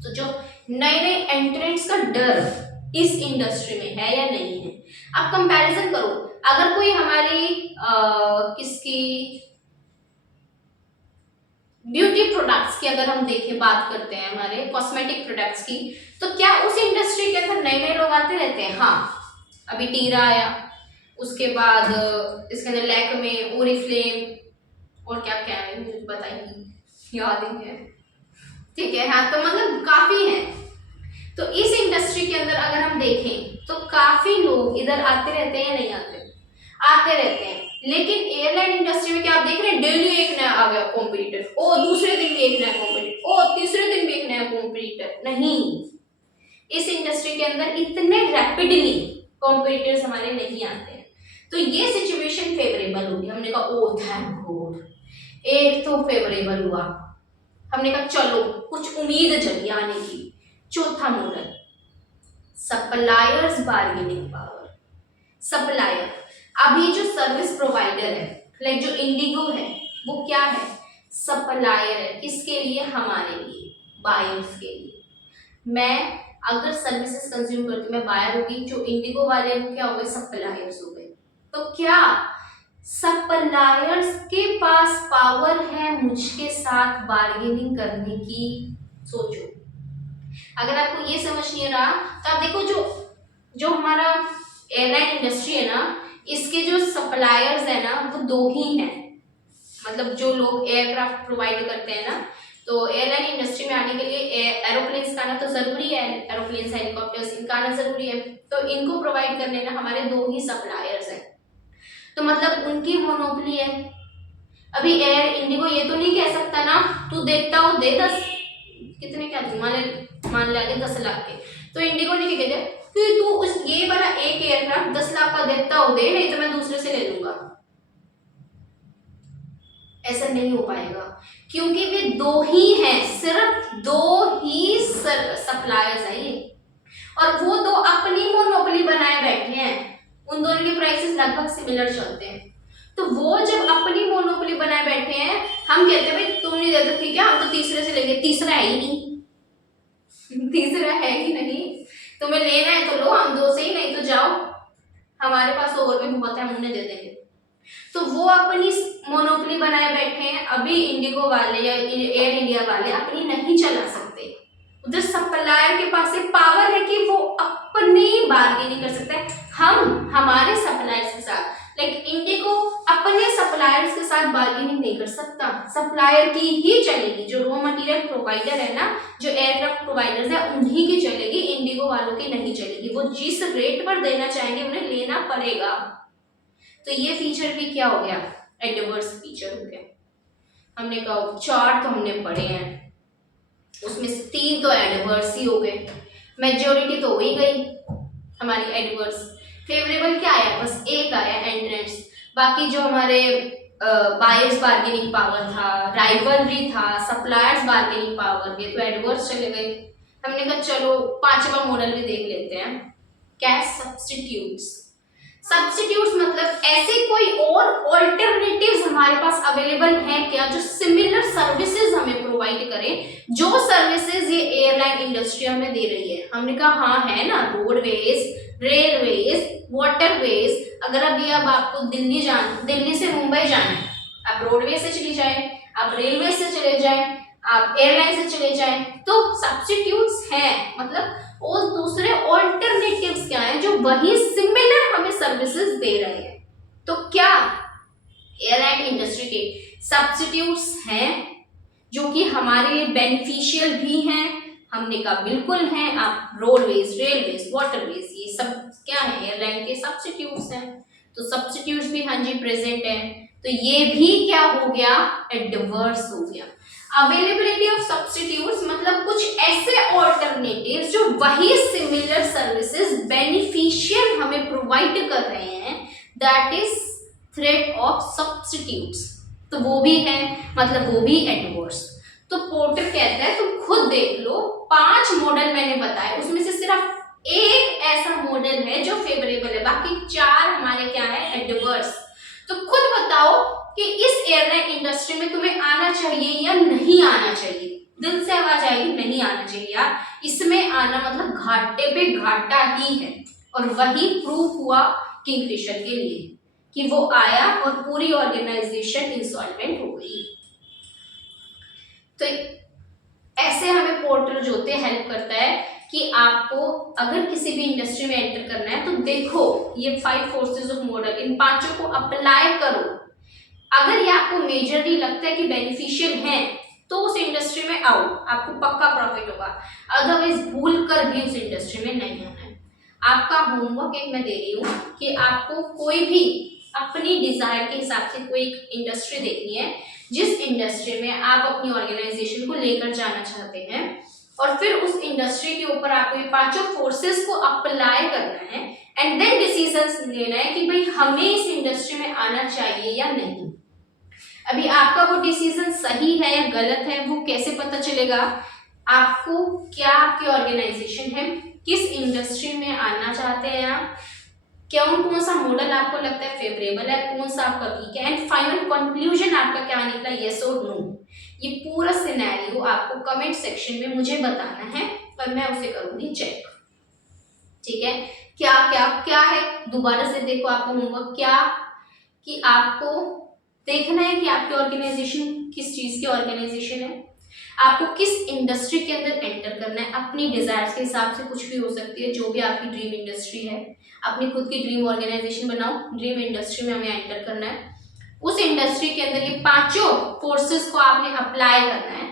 तो जो नए नए एंट्रेंट्स का डर इस इंडस्ट्री में है या नहीं है? आप कंपैरिजन करो, अगर कोई हमारी किसकी ब्यूटी प्रोडक्ट्स की अगर हम देखें, बात करते हैं हमारे कॉस्मेटिक प्रोडक्ट्स की, तो क्या उस इंडस्ट्री के अंदर नए नए लोग आते रहते हैं? हाँ, अभी टीरा आया, उसके बाद इसके अंदर लैक्मे, ओरिफ्लेम, और क्या क्या है मुझे बताइए, याद ही है। ठीक है, हाँ, तो मतलब काफी है। तो इस इंडस्ट्री के अंदर अगर हम देखें तो काफी लोग इधर आते रहते हैं या नहीं आते? आते रहते हैं। लेकिन एयरलाइन इंडस्ट्री में क्या आप देख रहे हैं, डेली एक नया आ गया कॉम्पिटिटर, ओ दूसरे दिन भी एक नया कॉम्पिटिटर, ओ तीसरे दिन भी एक नया कॉम्पिटिटर। नहीं, इस इंडस्ट्री के अंदर इतने रैपिडली कॉम्पिटिटर्स हमारे नहीं आते हैं। तो ये सिचुएशन फेवरेबल होगी। हमने कहा ओ थैंक गॉड, एक तो फेवरेबल हुआ। हमने कहा चलो कुछ उम्मीद जगी आने की। चौथा model, suppliers bargaining power. Supplier, अभी जो सर्विस प्रोवाइडर है, लाइक जो इंडिगो है, वो क्या है, सप्लायर है। किसके लिए? हमारे लिए, बायर्स के लिए। मैं अगर सर्विसेज कंज्यूम करती हूँ, मैं बायर होगी, जो इंडिगो वाले वो क्या हो गए, सप्लायर्स हो गए। तो क्या सप्लायर्स के पास पावर है मुझके साथ बार्गेनिंग करने की? सोचो। अगर आपको ये समझ नहीं रहा तो आप देखो, जो हमारा एयरलाइन इंडस्ट्री है ना, इसके जो सप्लायर्स है ना, वो दो ही हैं। मतलब जो लोग एयरक्राफ्ट प्रोवाइड करते हैं ना, तो एयरलाइन इंडस्ट्री में आने के लिए एरोप्लेन्स का आना तो जरूरी है, एरोप्लेन्स, हेलीकॉप्टर्स, इनका आना जरूरी है। तो इनको प्रोवाइड करने ना हमारे दो ही सप्लायर्स हैं। तो मतलब उनकी मोनोपोली है। अभी एयर इंडिगो ये तो नहीं कह सकता ना, तू देखता हो दे 10, कितने क्या मान ले आगे 10 लाख के। तो इंडिगो ने क्या कहते कि तू उस ये वाला एक एयरक्राफ्ट 10 लाख का देता हो दे, नहीं तो मैं दूसरे से ले लूंगा। ऐसा नहीं हो पाएगा, क्योंकि वे दो ही हैं, सिर्फ दो ही सप्लायर्स हैं ये, और वो दो अपनी मोनोपोली बनाए बैठे हैं। उन दोनों के प्राइसेस लगभग सिमिलर चलते हैं। तो वो जब अपनी मोनोपोली बनाए बैठे हैं, हम कहते हैं भाई तुम नहीं देते, ठीक है हम तो तीसरे से लेंगे। तीसरा है ही नहीं तीसरा है ही नहीं। तुम्हें लेना है तो लो, हम दो से ही, नहीं तो जाओ, हमारे पास और भी बहुत है, हम उन्हें दे देंगे। तो वो अपनी मोनोपोली बनाए बैठे हैं। अभी इंडिगो वाले या एयर इंडिया वाले अपनी नहीं चला सकते। उधर सप्लायर के पास एक पावर है कि वो अपनी बार्गेनिंग कर सकता है। हम हमारे सप्लायर्स के साथ, लाइक इंडिगो अपने सप्लायर्स के साथ बार्गेनिंग नहीं कर सकता, सप्लायर की ही चलेगी। जो रॉ मटेरियल प्रोवाइडर है ना, जो एयरक्राफ्ट प्रोवाइडर्स है, उन्हीं की चलेगी, इंडिगो वालों की नहीं चलेगी। वो जिस रेट पर देना चाहेंगे उन्हें लेना पड़ेगा। तो ये फीचर भी क्या हो गया, एडवर्स फीचर हो गया। हमने कहा 4 तो हमने पढ़े हैं, उसमें से 3 तो एडवर्स ही हो गए, मेजोरिटी तो हो ही गई हमारी एडवर्स। फेवरेबल क्या आया, बस एक आया एंट्रेंस। बाकी जो हमारे बायर्स बार्गेनिंग पावर था, राइवलरी था, सप्लायर्स बार्गेनिंग पावर, ये तो एडवर्स चले गए। हमने कहा चलो 5वां मॉडल भी देख लेते हैं, क्या, सब्स्टिट्यूट्स। सब्स्टिट्यूट्स मतलब ऐसे कोई और ऑल्टरनेटिव्स हमारे पास अवेलेबल हैं क्या, जो सिमिलर सर्विसेज हमें प्रोवाइड करें, जो सर्विसेज ये एयरलाइन इंडस्ट्री हमें दे रही है। हमने कहा हाँ है ना, रोडवेज, रेलवेज, वाटरवेज। अगर अभी अब आपको दिल्ली से मुंबई जाना है, आप रोडवे से चली जाए, आप रेलवे से चले जाए, आप एयरलाइन से चले जाए, तो सब्स्टिट्यूट्स हैं। मतलब और दूसरे ऑल्टरनेटिव्स क्या हैं जो वही सिमिलर हमें सर्विसेज दे रहे हैं। तो क्या एयरलाइन इंडस्ट्री के सब्स्टिट्यूट्स हैं जो कि हमारे लिए बेनिफिशियल भी हैं? हमने कहा बिल्कुल हैं। आप रोडवेज, रेलवेज, वाटरवेज, ये सब क्या है, एयरलाइन के सब्स्टिट्यूट्स हैं। तो सब्स्टिट्यूट्स भी हाँ जी प्रेजेंट है। तो ये भी क्या हो गया, एडवर्स हो गया। अवेलेबिलिटी ऑफ सब्स्टिट्यूट्स मतलब कुछ ऐसे ऑल्टरनेटिव्स जो वही सिमिलर सर्विसेज बेनिफिशियल हमें प्रोवाइड कर रहे हैं, that is threat of substitutes. तो वो भी है, मतलब वो भी एडवर्स। तो पोर्टर कहता है तुम खुद देख लो, 5 मॉडल मैंने बताए, उसमें से सिर्फ एक ऐसा मॉडल है जो फेवरेबल है, बाकी 4 हमारे क्या है, एडवर्स। तो खुद बताओ कि इस एयरलाइन इंडस्ट्री में तुम्हें आना चाहिए या नहीं आना चाहिए। दिल से आवाज आएगी नहीं आना चाहिए यार, इसमें आना मतलब घाटे पे घाटा ही है। और वही प्रूफ हुआ किंगफिशर के लिए कि वो आया और पूरी ऑर्गेनाइजेशन इंसॉल्वेंट हो गई। तो ऐसे हमें पोर्टर जो होते हेल्प करता है कि आपको अगर किसी भी इंडस्ट्री में एंटर करना है तो देखो ये 5 फोर्सेस ऑफ मॉडल, इन 5 को अप्लाई करो। अगर ये आपको मेजरली लगता है कि बेनिफिशियल है तो उस इंडस्ट्री में आओ, आपको पक्का प्रॉफिट होगा। अदरवाइज भूल कर भी उस इंडस्ट्री में नहीं आना है। आपका होमवर्क एक मैं दे रही हूँ कि आपको कोई भी अपनी डिजायर के हिसाब से कोई इंडस्ट्री देखनी है, जिस इंडस्ट्री में आप अपनी ऑर्गेनाइजेशन को लेकर जाना चाहते हैं, और फिर उस इंडस्ट्री के ऊपर आपको ये 5 फोर्सेस को अप्लाई करना है एंड देन डिसीजंस लेना है कि भाई हमें इस इंडस्ट्री में आना चाहिए या नहीं। अभी आपका वो डिसीजन सही है या गलत है वो कैसे पता चलेगा? आपको क्या आपकी ऑर्गेनाइजेशन है, किस इंडस्ट्री में आना चाहते हैं आप, कौन सा मॉडल आपको लगता है फेवरेबल है, कौन सा आपका वीक है, एंड फाइनल कंक्लूजन आपका क्या निकला, यस और नो। ये पूरा सिनेरियो आपको कमेंट सेक्शन में मुझे बताना है और मैं उसे करूंगी चेक। ठीक है, क्या क्या क्या है, दोबारा से देखो आपका होमवर्क क्या, कि आपको देखना है कि आपकी ऑर्गेनाइजेशन किस चीज की ऑर्गेनाइजेशन है, आपको किस इंडस्ट्री के अंदर एंटर करना है। अपनी डिजायर्स के हिसाब से कुछ भी हो सकती है, जो भी आपकी ड्रीम इंडस्ट्री है, अपनी खुद की ड्रीम ऑर्गेनाइजेशन बनाओ, ड्रीम इंडस्ट्री में हमें एंटर करना है। उस इंडस्ट्री के अंदर ये 5 फोर्सेस को आपने अप्लाई करना है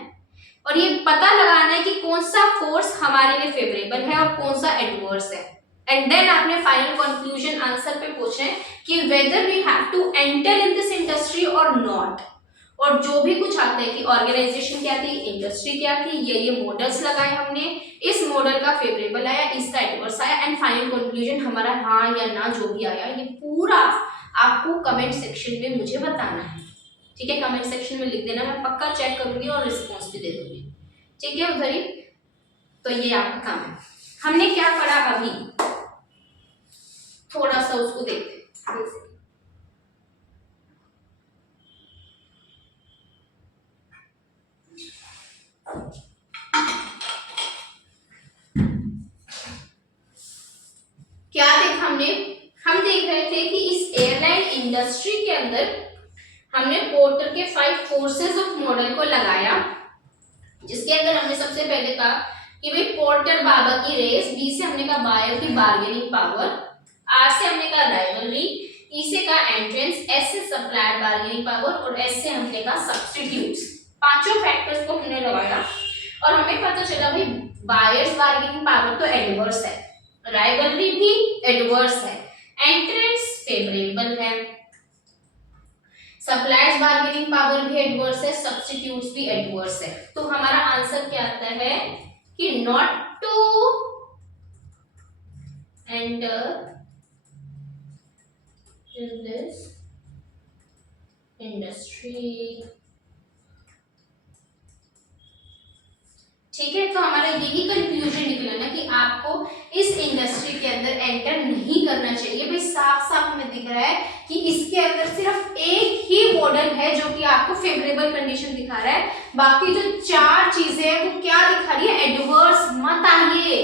और ये पता लगाना है कि कौन सा फोर्स हमारे लिए फेवरेबल है और कौन सा एडवर्स है। एंड देन आपने फाइनल कंक्लूजन आंसर पे पूछना है कि whether we have to enter in this industry और नॉट। और जो भी कुछ आता है कि ऑर्गेनाइजेशन क्या थी, इंडस्ट्री क्या थी, ये मॉडल्स लगाए हमने, इस मॉडल का फेवरेबल आया, इसका एडवर्स आया, एंड फाइनल कंक्लूजन हमारा हाँ या ना जो भी आया, ये पूरा आपको कमेंट सेक्शन में मुझे बताना है। ठीक है, कमेंट सेक्शन में लिख देना, मैं पक्का चेक करूंगी और रिस्पॉन्स भी दे दूंगी। ठीक है उधर ही, तो ये आपका काम है। हमने क्या पढ़ा अभी, थोड़ा सा उसको देखते हैं। क्या देखा हमने, हम देख रहे थे कि इस एयरलाइन इंडस्ट्री इंडस्ट्री के अंदर हमने पोर्टर के 5 फोर्सेस ऑफ मॉडल को लगाया, जिसके अंदर हमने सबसे पहले कहा कि भाई पोर्टर बाबा की रेस, बी से हमने कहा बायर की बार्गेनिंग पावर, आर से हमने कहा राइवलरी, ई से कहा एंट्रेंस, एस से सप्लायर बार्गेनिंग पावर और एस से हमने कहा सब्स्टिट्यूट्स। पांचों फैक्टर्स को हमने लगाया और हमें पता चला भाई बायर्स बार्गेनिंग पावर तो एडवर्स है, राइवलरी भी एडवर्स है, एंट्रेंस फेवरेबल है, सप्लायर्स बार्गेनिंग पावर भी एडवर्स है, सब्स्टिट्यूट्स भी एडवर्स है। तो हमारा आंसर क्या आता है कि not to enter in this industry. ठीक है, तो हमारा यही कंक्लूजन निकला ना कि आपको इस इंडस्ट्री के अंदर एंटर नहीं करना चाहिए। भाई साफ साफ हमें दिख रहा है कि इसके अंदर सिर्फ एक ही मॉडल है जो कि आपको फेवरेबल कंडीशन दिखा रहा है, बाकी जो 4 चीजें हैं वो क्या दिखा रही है, एडवर्स, मत आइए,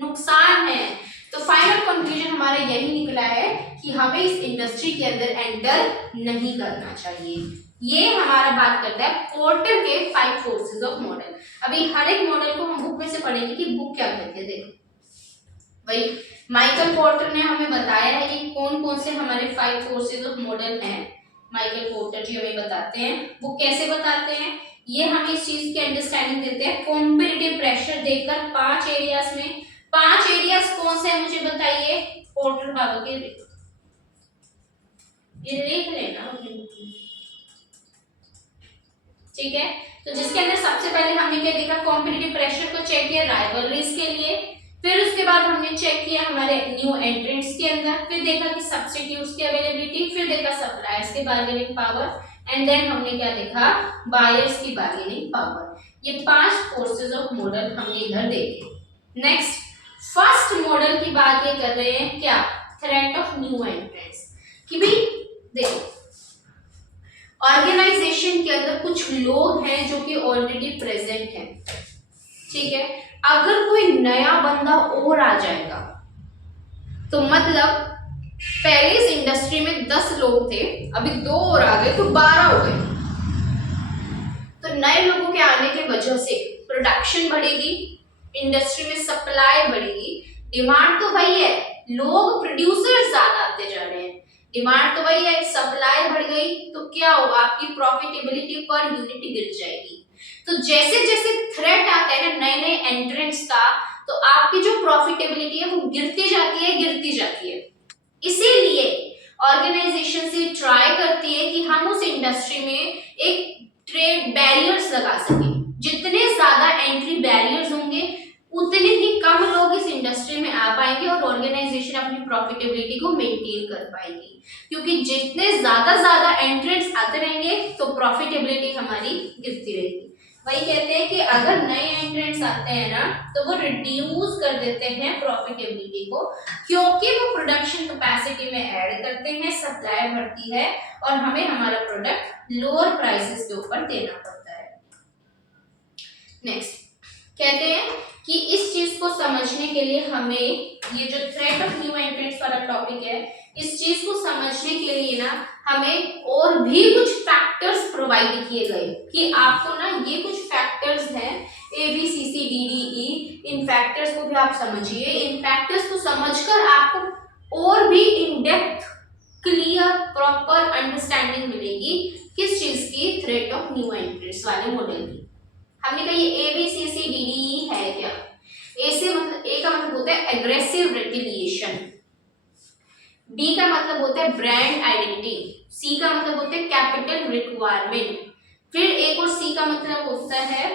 नुकसान है। तो फाइनल कंक्लूजन हमारा यही निकला है कि हमें इस इंडस्ट्री के अंदर एंटर नहीं करना चाहिए। ये हमारा बात करता है पोर्टर के 5 फोर्सेस ऑफ मॉडल। अभी हर एक मॉडल को हम बुक में से पढ़ेंगे कि बुक क्या कहती है। देखो भाई माइकल पोर्टर ने हमें बताया है कि कौन कौन से हमारे 5 फोर्सेस ऑफ मॉडल हैं। माइकल पोर्टर जी हमें बताते हैं, वो कैसे बताते हैं, ये हमें इस चीज की अंडरस्टैंडिंग देते हैं कॉम्पिटिटिव प्रेशर देकर 5 एरियाज में। 5 एरियाज कौन से हैं मुझे बताइए, पोर्टर बाबा के, ये देख लेना, ठीक है। तो जिसके अंदर सबसे पहले हमने क्या देखा, कॉम्पिटिटिव प्रेशर को चेक किया राइवलरीज के लिए, फिर उसके बाद हमने चेक किया हमारे न्यू एंट्रेंट्स के अंदर, फिर देखा कि सब्स्टिट्यूट्स की अवेलेबिलिटी, फिर देखा सप्लायर्स की बार्गेनिंग पावर एंड देन हमने क्या देखा, बायर्स की बार्गेनिंग पावर। ये 5 फोर्सेस ऑफ मॉडल हमने इधर देखे। नेक्स्ट फर्स्ट मॉडल की बात ये कर रहे हैं क्या, थ्रेट ऑफ न्यू एंट्रेंट्स, कि भाई देखो ऑर्गेनाइजेशन के अंदर कुछ लोग हैं जो कि ऑलरेडी प्रेजेंट हैं, ठीक है। अगर कोई नया बंदा और आ जाएगा तो मतलब पहले इस इंडस्ट्री में 10 लोग थे, अभी 2 और आ गए तो 12 हो गए। तो नए लोगों के आने की वजह से प्रोडक्शन बढ़ेगी, इंडस्ट्री में सप्लाई बढ़ेगी, डिमांड तो वही है, लोग प्रोड्यूसर ज्यादा आते जा रहे हैं, डिमांड तो वही है, सप्लाई बढ़ गई तो क्या होगा, आपकी प्रॉफिटेबिलिटी पर यूनिट गिर जाएगी। तो जैसे जैसे थ्रेट आता है ना नए नए एंट्रेंट्स का, तो आपकी जो प्रॉफिटेबिलिटी है वो गिरती जाती है। इसीलिए ऑर्गेनाइजेशन से ट्राई करती है कि हम उस इंडस्ट्री में एक ट्रेड बैरियर्स लगा सकें। जितने ज्यादा एंट्री बैरियर्स होंगे उतने ही कम लोग इस इंडस्ट्री में आ पाएंगे और ऑर्गेनाइजेशन अपनी प्रॉफिटेबिलिटी को मेंटेन कर पाएगी, क्योंकि जितने ज्यादा एंट्रेंट्स आते रहेंगे तो प्रॉफिटेबिलिटी हमारी गिरती रहेगी। वही कहते हैं कि अगर नए एंट्रेंट्स आते हैं ना तो वो रिड्यूस कर देते हैं प्रॉफिटेबिलिटी को, क्योंकि वो प्रोडक्शन कैपेसिटी में ऐड करते हैं, सप्लाई बढ़ती है और हमें हमारा प्रोडक्ट लोअर प्राइसेस के ऊपर देना पड़ता है। नेक्स्ट कहते हैं कि इस चीज को समझने के लिए हमें, ये जो थ्रेट ऑफ न्यू एंट्रेंट्स वाला टॉपिक है, इस चीज को समझने के लिए ना हमें और भी कुछ फैक्टर्स प्रोवाइड किए गए कि आपको ना ये कुछ फैक्टर्स हैं ABCCDDE, इन फैक्टर्स को भी आप समझिए। इन फैक्टर्स को समझकर आपको और भी in depth clear proper understanding मिलेगी किस चीज की, थ्रेट ऑफ न्यू एंट्रेंट्स वाले मॉडल की। हमने कहा ये ABCCDDE है क्या, ए का मतलब होता है एग्रेसिव रिटेलिएशन, बी का मतलब होता है ब्रांड आइडेंटिटी, सी का मतलब होता है कैपिटल रिक्वायरमेंट, फिर एक और सी का मतलब होता है,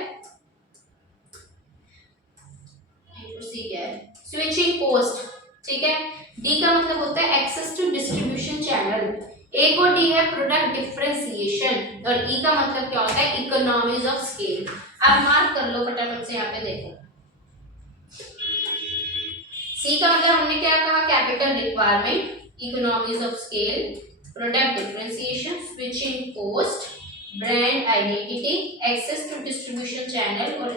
सी क्या है, स्विचिंग कॉस्ट, ठीक है। डी का मतलब होता है एक्सेस टू डिस्ट्रीब्यूशन चैनल, एक और डी है प्रोडक्ट डिफरेंशिएशन और ई का मतलब क्या होता है, इकोनॉमीज ऑफ स्केल। आप मार्क कर लो फटाफट से, यहाँ पे देखो सी का मतलब हमने क्या कहा, capital requirement, economies of scale, product differentiation, switching cost, brand identity, access to distribution channel और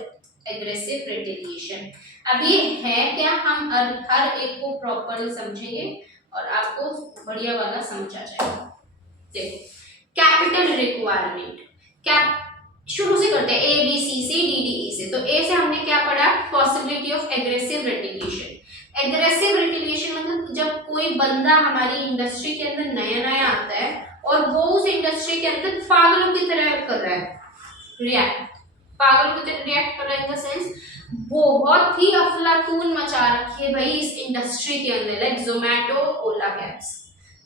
एग्रेसिव रिटेलिएशन। अब ये है क्या, हम हर एक को प्रॉपर्ली समझेंगे और आपको बढ़िया वाला समझ आ जाएगा। देखो, कैपिटल रिक्वायरमेंट, कैप शुरू से करते हैं, ए बी सी से डी डी ई से। तो ए से हमने क्या पढ़ा, possibility of aggressive रेटिलिएशन। Aggressive retaliation मतलब जब कोई बंदा हमारी इंडस्ट्री के अंदर नया नया आता है और वो उस इंडस्ट्री के अंदर पागलों की तरह कर रहा है रिएक्ट, पागलों की तरह रिएक्ट कर रहा है इन द सेंस बहुत ही अफलातून मचा रखी है भाई इस इंडस्ट्री के अंदर। लाइक जोमैटो, ओला कैब्स।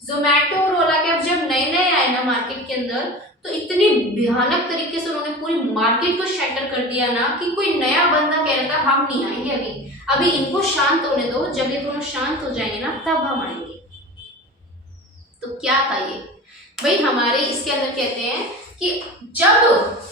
जोमैटो और ओला कैब्स जब नए नए आए ना मार्केट के अंदर, तो इतनी भयानक तरीके से उन्होंने पूरी मार्केट को शैटर कर दिया ना कि कोई नया बंदा कह रहा था हम नहीं आएंगे, अभी इनको शांत होने दो, जब ये दोनों शांत हो जाएंगे ना तब हम आएंगे। तो क्या था ये भाई, हमारे इसके अंदर कहते हैं कि जब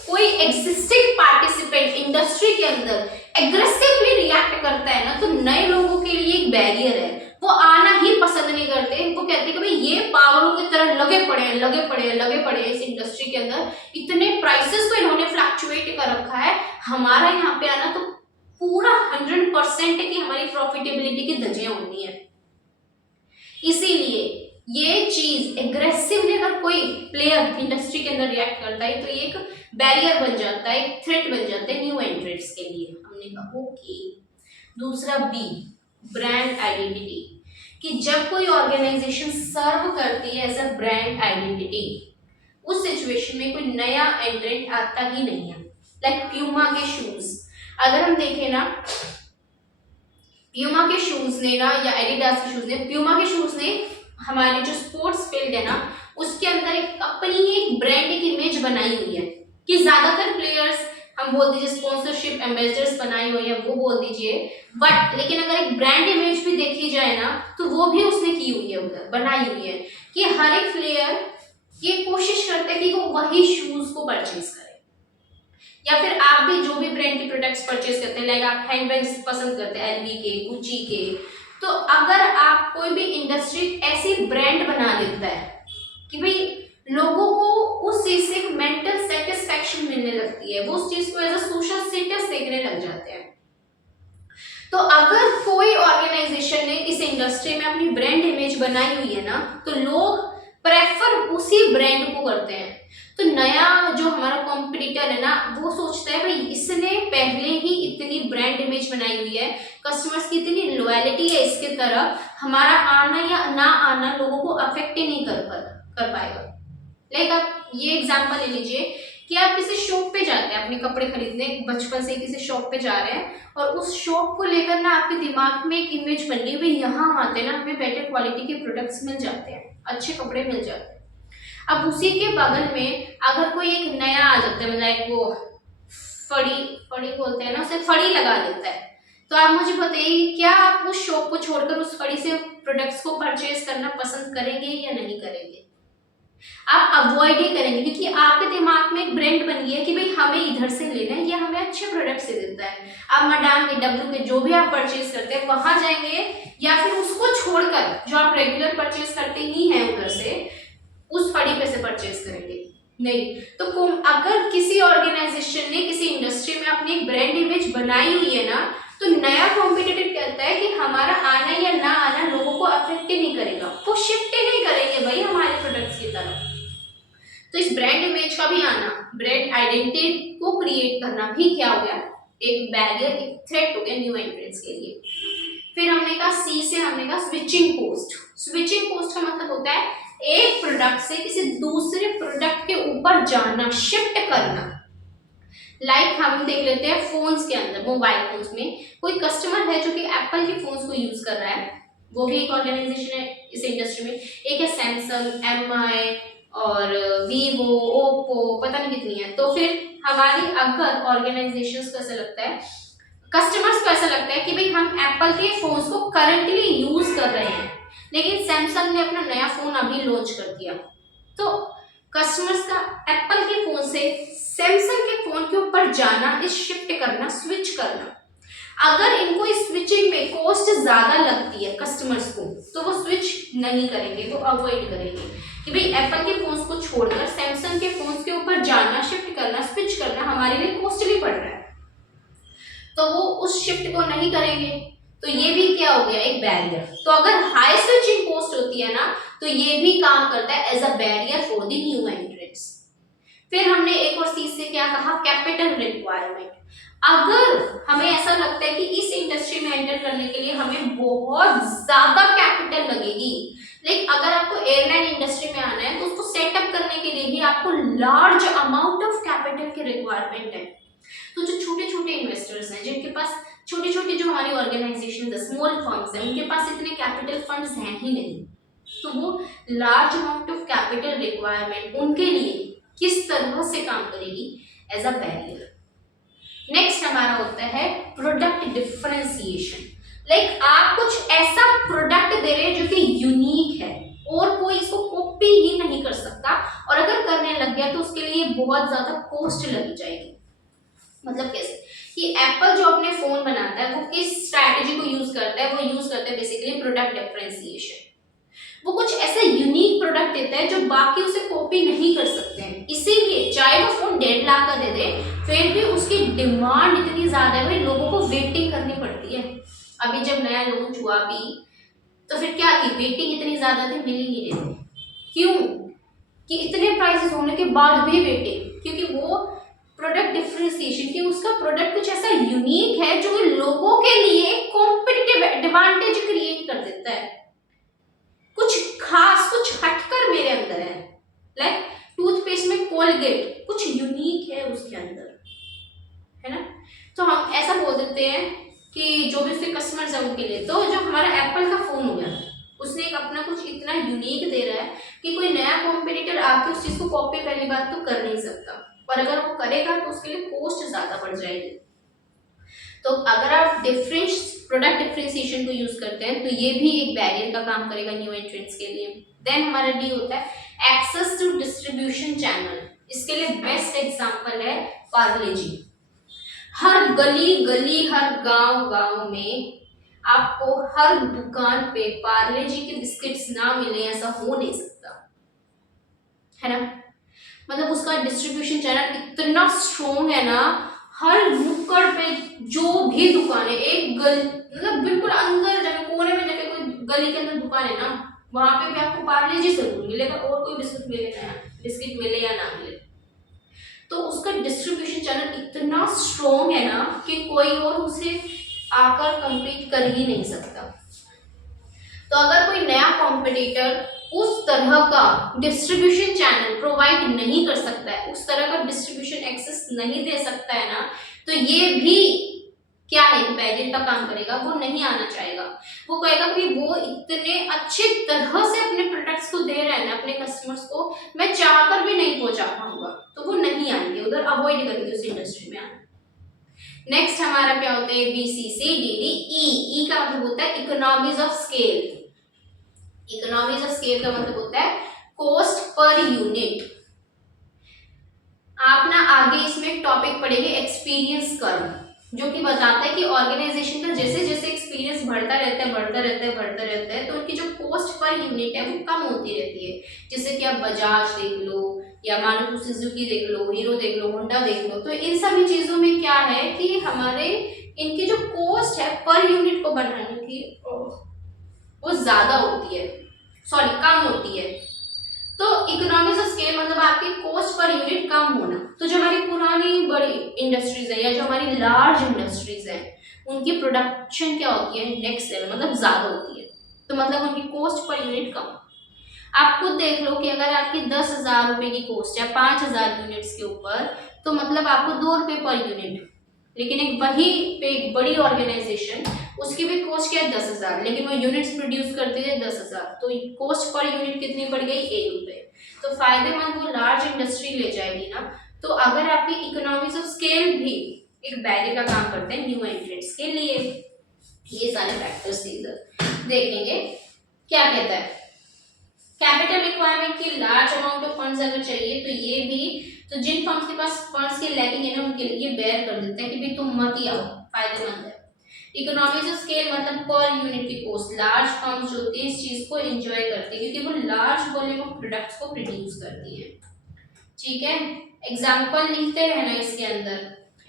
कोई एग्जिस्टिंग पार्टिसिपेंट इंडस्ट्री के अंदर एग्रेसिवली रिएक्ट करता है ना, तो नए लोगों के लिए एक बैरियर है, वो आना ही पसंद नहीं करते। वो कहते हैं कि भाई ये पागलों की तरह लगे पड़े हैं इस इंडस्ट्री के अंदर, इतने प्राइसेस को इन्होंने फ्लक्चुएट कर रखा है, हमारा यहाँ पे आना तो पूरा 100% की हमारी प्रॉफिटेबिलिटी की धज्जियां होनी है। इसीलिए ये चीज एग्रेसिवली अगर कोई प्लेयर इंडस्ट्री के अंदर रिएक्ट करता है तो ये एक बैरियर बन जाता है, एक थ्रेट बन जाता है न्यू एंट्रेंट्स के लिए। हमने कहा ओके। दूसरा बी, ब्रांड आइडेंटिटी, कि जब कोई ऑर्गेनाइजेशन सर्व करती है एज अ ब्रांड आइडेंटिटी, उस सिचुएशन में कोई नया एंट्रेंट आता ही नहीं है। लाइक प्यूमा के शूज, अगर हम देखें ना, प्यूमा के शूज ने ना या एडिडास के शूज ने, प्यूमा के शूज ने हमारी जो स्पोर्ट्स फील्ड है ना उसके अंदर एक अपनी एक ब्रांड, एक इमेज बनाई हुई है कि ज्यादातर प्लेयर्स हम बोल दीजिए स्पॉन्सरशिप एम्बेसडर्स बनाई हुई है वो बोल दीजिए, बट लेकिन अगर एक ब्रांड इमेज भी देखी जाए ना तो वो भी उसने की हुई है, उधर बनाई हुई है कि हर एक प्लेयर ये कोशिश करता है कि वो वही शूज को परचेज करे। या फिर आप भी जो भी ब्रांड के प्रोडक्ट्स परचेज करते हैं, लाइक आप हैंडबैग्स पसंद करते हैं एलवी के, गुची के, तो अगर आप कोई भी इंडस्ट्री ऐसी ब्रांड बना देता है कि भाई लोगों को उस चीज से एक मेंटल सेटिस्फैक्शन मिलने लगती है, वो उस चीज को एज अ सोशल स्टेटस देखने लग जाते हैं। तो अगर कोई ऑर्गेनाइजेशन ने इस इंडस्ट्री में अपनी ब्रांड इमेज बनाई हुई है ना तो लोग प्रेफर उसी ब्रांड को करते हैं। तो नया जो हमारा कॉम्पिटिटर है ना वो सोचता है भाई इसने पहले ही इतनी ब्रांड इमेज बनाई हुई है, कस्टमर्स की इतनी लॉयल्टी है इसके तरफ, हमारा आना या ना आना लोगों को अफेक्ट ही नहीं कर पाएगा। लाइक आप ये एग्जांपल ले लीजिए कि आप किसी शॉप पे जाते हैं अपने कपड़े खरीदने, बचपन से किसी शॉप पे जा रहे हैं और उस शॉप को लेकर ना आपके दिमाग में एक इमेज बन गई, भाई यहाँ आते हैं ना हमें बेटर क्वालिटी के प्रोडक्ट्स मिल जाते हैं, अच्छे कपड़े मिल जाते हैं। अब उसी के बगल में अगर कोई एक नया आ जाता है, मतलब वो फड़ी बोलते हैं ना, उसे फड़ी लगा देता है, तो आप मुझे बताइए क्या आप उस शॉप को छोड़कर उस फड़ी से प्रोडक्ट्स को परचेज करना पसंद करेंगे या नहीं करेंगे? आप अवॉइड ही करेंगे क्योंकि आपके दिमाग में एक ब्रांड बन गया है कि भाई हमें इधर से लेना है, ये हमें अच्छे प्रोडक्ट से देता है। आप मडाम के, डब्ल्यू के, जो भी आप परचेज करते हैं वहां जाएंगे या फिर उसको छोड़कर जो आप रेगुलर परचेज करते ही हैं उधर से उस फड़ी पे से परचेज करेंगे? नहीं। तो अगर किसी ऑर्गेनाइजेशन ने किसी इंडस्ट्री में अपनी एक ब्रांड इमेज बनाई हुई है ना तो नया कॉम्पिटिटर कहता है कि हमारा आना या ना आना लोगों को अफेक्ट ही नहीं करेगा, वो शिफ्ट ही नहीं करेंगे भाई हमारे प्रोडक्ट्स की तरफ। तो इस ब्रांड इमेज का भी आना, ब्रांड आइडेंटिटी को क्रिएट करना भी क्या हो गया, एक बैरियर, एक थ्रेट हो गया न्यू एंट्रेंट्स के लिए। फिर हमने कहा सी से हमने कहा स्विचिंग पोस्ट। स्विचिंग पोस्ट का मतलब होता है एक प्रोडक्ट से किसी दूसरे प्रोडक्ट के ऊपर जाना, शिफ्ट करना। लाइक हम देख लेते हैं फोन्स के अंदर, मोबाइल फोन्स में कोई कस्टमर है जो कि एप्पल के फोन्स को यूज कर रहा है, वो भी एक ऑर्गेनाइजेशन है इस इंडस्ट्री में। एक है सैमसंग, एमआई और वीवो, ओप्पो, पता नहीं कितनी है। तो फिर हमारी अगर ऑर्गेनाइजेशंस को ऐसा लगता है, कस्टमर्स को ऐसा लगता है कि भाई हम एप्पल के फोन्स को करंटली यूज कर रहे हैं लेकिन सैमसंग ने अपना नया फोन अभी लॉन्च कर दिया, तो कस्टमर्स का एप्पल के फोन से सैमसंग के फोन के ऊपर जाना, इस शिफ्ट करना, स्विच करना। अगर इनको इस स्विचिंग में कॉस्ट ज्यादा लगती है कस्टमर्स को तो वो स्विच नहीं करेंगे, वो अवॉइड करेंगे कि भाई एप्पल के फोन्स को छोड़कर सैमसंग के फोन्स के ऊपर जाना, शिफ्ट करना, स्विच करना हमारे लिए कॉस्टली पड़ रहा है, तो वो उस शिफ्ट को नहीं करेंगे। तो ये भी क्या हो गया, एक बैरियर। तो अगर हाई स्विचिंग कॉस्ट होती है ना तो ये भी काम करता है as a barrier for the new entrants. फिर हमने एक और चीज से क्या कहा, कैपिटल रिक्वायरमेंट। अगर हमें ऐसा लगता है कि इस इंडस्ट्री में एंटर करने के लिए हमें बहुत ज्यादा कैपिटल लगेगी, लाइक अगर आपको एयरलाइन इंडस्ट्री में आना है तो उसको सेटअप करने के लिए ही आपको लार्ज अमाउंट ऑफ कैपिटल की रिक्वायरमेंट है। तो जो छोटे छोटे इन्वेस्टर्स हैं, जिनके पास छोटी छोटी जो हमारी ऑर्गेनाइजेशन है, स्मॉल फर्म्स हैं, उनके पास इतने कैपिटल फंड्स हैं ही नहीं, तो वो large amount of capital requirement उनके लिए किस तरह से काम करेगी, एज अ बैरियर। नेक्स्ट हमारा होता है प्रोडक्ट डिफरेंशिएशन। लाइक आप कुछ ऐसा प्रोडक्ट दे रहे हैं जो कि यूनिक है और कोई इसको कॉपी ही नहीं कर सकता, और अगर करने लग गया तो उसके लिए बहुत ज्यादा कॉस्ट लगी जाएगी। मतलब कैसे कि एप्पल जो अपने फोन बनाता है वो किस स्ट्रैटेजी को यूज करता है, वो यूज करता है बेसिकली प्रोडक्ट डिफरेंशिएशन। वो कुछ ऐसा यूनिक प्रोडक्ट देता है जो बाकी उसे कॉपी नहीं कर सकते हैं, इसीलिए चाहे वो फोन 1.5 लाख का दे दे फिर भी उसकी डिमांड इतनी ज्यादा है, भाई लोगों को वेटिंग करनी पड़ती है। अभी जब नया लॉन्च हुआ भी तो फिर क्या थी, वेटिंग इतनी ज्यादा थी, मिल ही नहीं रहे थे। क्यों कि इतने प्राइसेस होने के बाद भी वेटिंग, क्योंकि वो प्रोडक्ट डिफरेंशिएशन की उसका प्रोडक्ट कुछ ऐसा यूनिक है जो लोगों के लिए कॉम्पिटिटिव एडवांटेज क्रिएट कर देता है, कुछ खास कुछ हटकर मेरे अंदर है। लाइक टूथपेस्ट में कोलगेट कुछ यूनिक है उसके अंदर, है ना। तो हम ऐसा बोल देते हैं कि जो भी उसके कस्टमर्स हैं उनके लिए, तो जो हमारा एप्पल का फोन हो गया, उसने एक अपना कुछ इतना यूनिक दे रहा है कि कोई नया कॉम्पिटिटर आके उस चीज को कॉपी पहली बात तो कर नहीं सकता, और अगर वो करेगा तो उसके लिए कॉस्ट ज्यादा बढ़ जाएगी। तो अगर आप प्रोडक्ट डिफरेंशिएशन को यूज करते हैं तो ये भी एक बैरियर का काम करेगा न्यू एंट्रेंट्स के लिए। देन हमारा डी होता है एक्सेस टू डिस्ट्रीब्यूशन चैनल। इसके लिए बेस्ट एग्जांपल है पार्ले जी। हर गली गली, हर गांव गांव में आपको हर दुकान पे पार्ले जी के बिस्किट्स ना मिले, ऐसा हो नहीं सकता, है ना। मतलब उसका डिस्ट्रीब्यूशन चैनल इतना स्ट्रॉन्ग है ना, हर नुक्कड़ पे जो भी दुकान है, एक गली मतलब बिल्कुल अंदर जगह कोने में जगह कोई गली के अंदर दुकान है ना, वहां पे भी आपको पार्ले जी जरूर मिलेगा, और कोई बिस्किट मिले या ना मिले। तो उसका डिस्ट्रीब्यूशन चैनल इतना स्ट्रॉन्ग है ना कि कोई और उसे आकर compete कर ही नहीं सकता। तो अगर कोई नया कॉम्पिटिटर उस तरह का डिस्ट्रीब्यूशन चैनल प्रोवाइड नहीं कर सकता है, उस तरह का डिस्ट्रीब्यूशन एक्सेस नहीं दे सकता है ना, तो ये भी क्या है, बैरियर का काम करेगा। वो नहीं आना चाहेगा, वो कहेगा कि वो इतने अच्छे तरह से अपने प्रोडक्ट्स को दे रहे हैं ना अपने कस्टमर्स को, मैं चाहकर भी नहीं पहुंचा पाऊंगा, तो वो नहीं आएंगे उधर, अवॉइड करेंगे उस इंडस्ट्री में आना। नेक्स्ट हमारा क्या होता है, B C C D D E. E का मतलब होता है economies of scale. Economies of scale का मतलब होता है कॉस्ट पर यूनिट। आप ना आगे इसमें एक टॉपिक पढ़ेंगे एक्सपीरियंस कर्व, जो कि बताता है कि ऑर्गेनाइजेशन का जैसे जैसे एक्सपीरियंस बढ़ता रहता है तो उनकी जो कॉस्ट पर यूनिट है वो कम होती रहती है। जैसे कि आप बजाज देख लो, या मारुति सुजुकी देख लो, हीरो देख लो, होंडा देख लो, तो इन सभी चीजों में क्या है कि हमारे इनकी जो कॉस्ट है पर यूनिट को बनाने की वो ज्यादा होती है, सॉरी कम होती है। तो इकोनॉमिक्स ऑफ स्केल मतलब आपकी कॉस्ट पर यूनिट कम होना। तो जो हमारी पुरानी बड़ी इंडस्ट्रीज है या जो हमारी लार्ज इंडस्ट्रीज है, उनकी प्रोडक्शन क्या होती है, नेक्स्ट लेवल मतलब ज्यादा होती है, तो मतलब उनकी कॉस्ट पर यूनिट कम। आप खुद देख लो कि अगर आपकी 10,000 रुपए की कॉस्ट है 5,000 यूनिट्स के ऊपर, तो मतलब आपको 2 रुपए पर यूनिट। लेकिन एक वही पे एक बड़ी ऑर्गेनाइजेशन, उसकी भी कॉस्ट क्या है 10,000, लेकिन वो यूनिट्स प्रोड्यूस करते थे 10,000, तो कॉस्ट पर यूनिट कितनी बढ़ गई, 1 रुपए। तो फायदेमंद वो लार्ज इंडस्ट्री ले जाएगी ना। तो अगर आपकी इकोनॉमिक्स ऑफ स्केल भी एक बैरियर का काम करते हैं न्यू एंट्रेंट्स के लिए। ये सारे फैक्टर्स इधर देखेंगे। क्या कहता है, कैपिटल रिक्वायरमेंट की लार्ज अमाउंट ऑफ फंड्स अगर चाहिए तो ये भी, तो जिन फर्म्स के पास फंड्स की लैकिंग है ना उनके लिए बेयर कर देता है कि भाई तुम मत ही आओ, फायदेमंद है। इकोनॉमिक्स ऑफ स्केल मतलब पर यूनिट की कॉस्ट, लार्ज फर्म्स जो होती है इस चीज को एंजॉय करती है क्योंकि वो लार्ज वॉल्यूम ऑफ प्रोडक्ट्स को प्रोड्यूस करती है। ठीक है, एग्जांपल लिखते हैं ना इसके अंदर,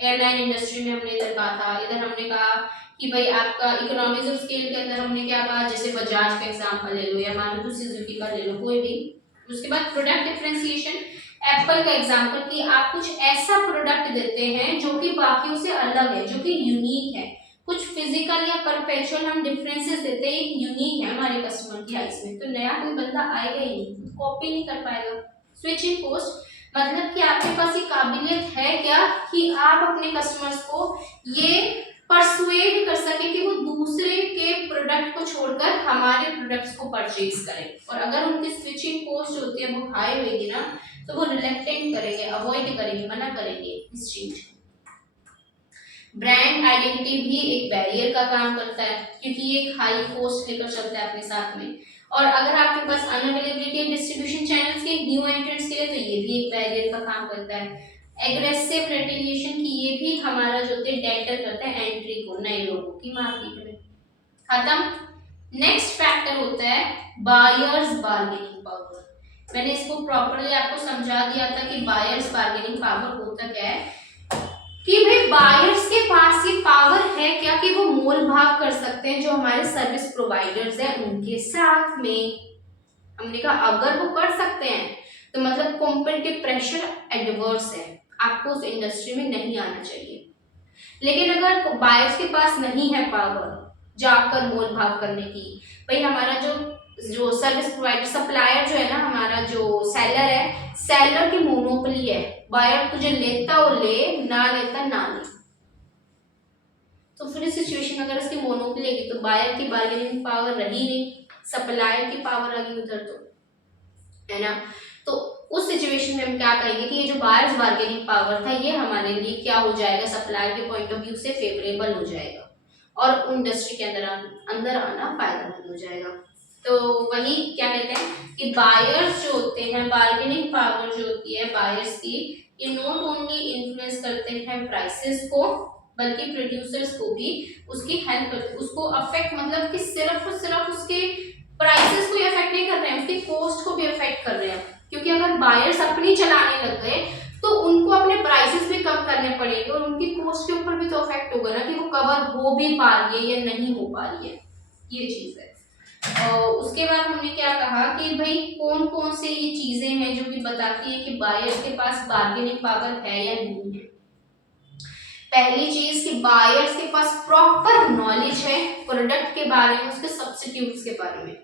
एयरलाइन इंडस्ट्री में हमने इधर कहा था, इधर हमने कहा कि भाई आपका इकोनॉमिक्स ऑफ स्केल के अंदर हमने क्या कहा, जैसे बजाज का एग्जांपल ले लो या मारुति सुजुकी का ले लो, कोई भी। उसके बाद प्रोडक्ट डिफरेंशिएशन, एप्पल का एग्जांपल कि आप कुछ ऐसा प्रोडक्ट देते हैं जो कि बाकियों से अलग है, जो कि यूनिक है। कुछ फिजिकल या परपेचुअल हम डिफरेंसेस देते हैं, यूनिक है हमारे कस्टमर की आइज में, तो नया कोई बंदा आएगा ही नहीं, कॉपी नहीं कर पाएगा। स्विचिंग कॉस्ट मतलब कि आपके पास ये काबिलियत है क्या कि आप अपने कस्टमर्स को ये परसुएड कर सके कि वो दूसरे के प्रोडक्ट को छोड़कर हमारे प्रोडक्ट्स को परचेज करें, और अगर उनकी स्विचिंग कॉस्ट होती है वो हाई होगी ना, तो वो रिलेक्टेंट करेंगे, अवॉइड करेंगे, मना करेंगे इस चीज को। ब्रांड आइडेंटिटी भी एक बैरियर का काम करता है, क्योंकि ये एक हाई कॉस्ट लेकर चलता है अपने साथ में, और अगर आपके पास अनअवेलेबिलिटी डिस्ट्रीब्यूशन चैनल्स के न्यू एंट्रेंट्स के लिए, तो ये भी एक बैरियर का काम करता है। एग्रेसिव रेटिलिएशन की ये भी हमारा जो होते डेटर करता है एंट्री को नए लोगों की मार्केट में। खत्म। नेक्स्ट फैक्टर होता है बायर्स बार्गेनिंग पावर। मैंने इसको प्रॉपर्ली आपको समझा दिया था कि बायर्स बार्गेनिंग पावर होता क्या है, कि भाई बायर्स के पास ये पावर है क्या कि वो मोल भाव कर सकते हैं जो हमारे सर्विस प्रोवाइडर्स हैं उनके साथ में। हमने कहा अगर वो कर सकते हैं तो मतलब कॉम्पिटिटिव प्रेशर एडवर्स है, आपको उस इंडस्ट्री में नहीं आना चाहिए। लेकिन अगर बायर्स के पास नहीं है पावर जाकर मोल भाव करने की, भाई हमारा जो सर्विस प्रोवाइडर सप्लायर जो है ना, हमारा जो सेलर है, सेलर की मोनोपोली है, बायर तुझे लेता हो ले, ना लेता ना ले। तो फिर इस सिचुएशन अगर इसकी मोनोपोली लेगी तो बायर की बार्गेनिंग पावर रही नहीं, सप्लायर की पावर आ गई उधर, तो है ना। तो उस सिचुएशन में हम क्या करेंगे कि ये जो बायर्स बार्गेनिंग पावर था ये हमारे लिए क्या हो जाएगा, सप्लायर के पॉइंट ऑफ व्यू से फेवरेबल हो जाएगा और इंडस्ट्री के अंदर आना फायदेमंद हो जाएगा। तो वही क्या कहते हैं कि बायर्स जो होते हैं, बार्गेनिंग पावर जो होती है बायर्स की, ये नॉट ओनली इन्फ्लुएंस करते हैं प्राइसेस को, बल्कि प्रोड्यूसर्स को भी उसकी हेल्प करते, उसको अफेक्ट मतलब कि सिर्फ और सिर्फ उसके प्राइसेस को अफेक्ट नहीं कर रहे हैं, उसकी कॉस्ट को भी अफेक्ट कर रहे हैं। क्योंकि अगर बायर्स अपनी चलाने लग गए तो उनको अपने प्राइसेस भी कम करने पड़ेंगे और उनकी कॉस्ट के ऊपर भी तो अफेक्ट होगा ना कि वो कवर हो भी पा रही है या नहीं हो पा रही है, ये चीज है। और उसके बाद हमने क्या कहा कि भाई कौन कौन से ये चीजें हैं जो कि बताती है कि बायर्स के पास बार्गेनिंग पावर है या नहीं है। पहली चीज कि बायर्स के पास प्रॉपर नॉलेज है प्रोडक्ट के बारे में, उसके सब्स्टिट्यूट्स के बारे में।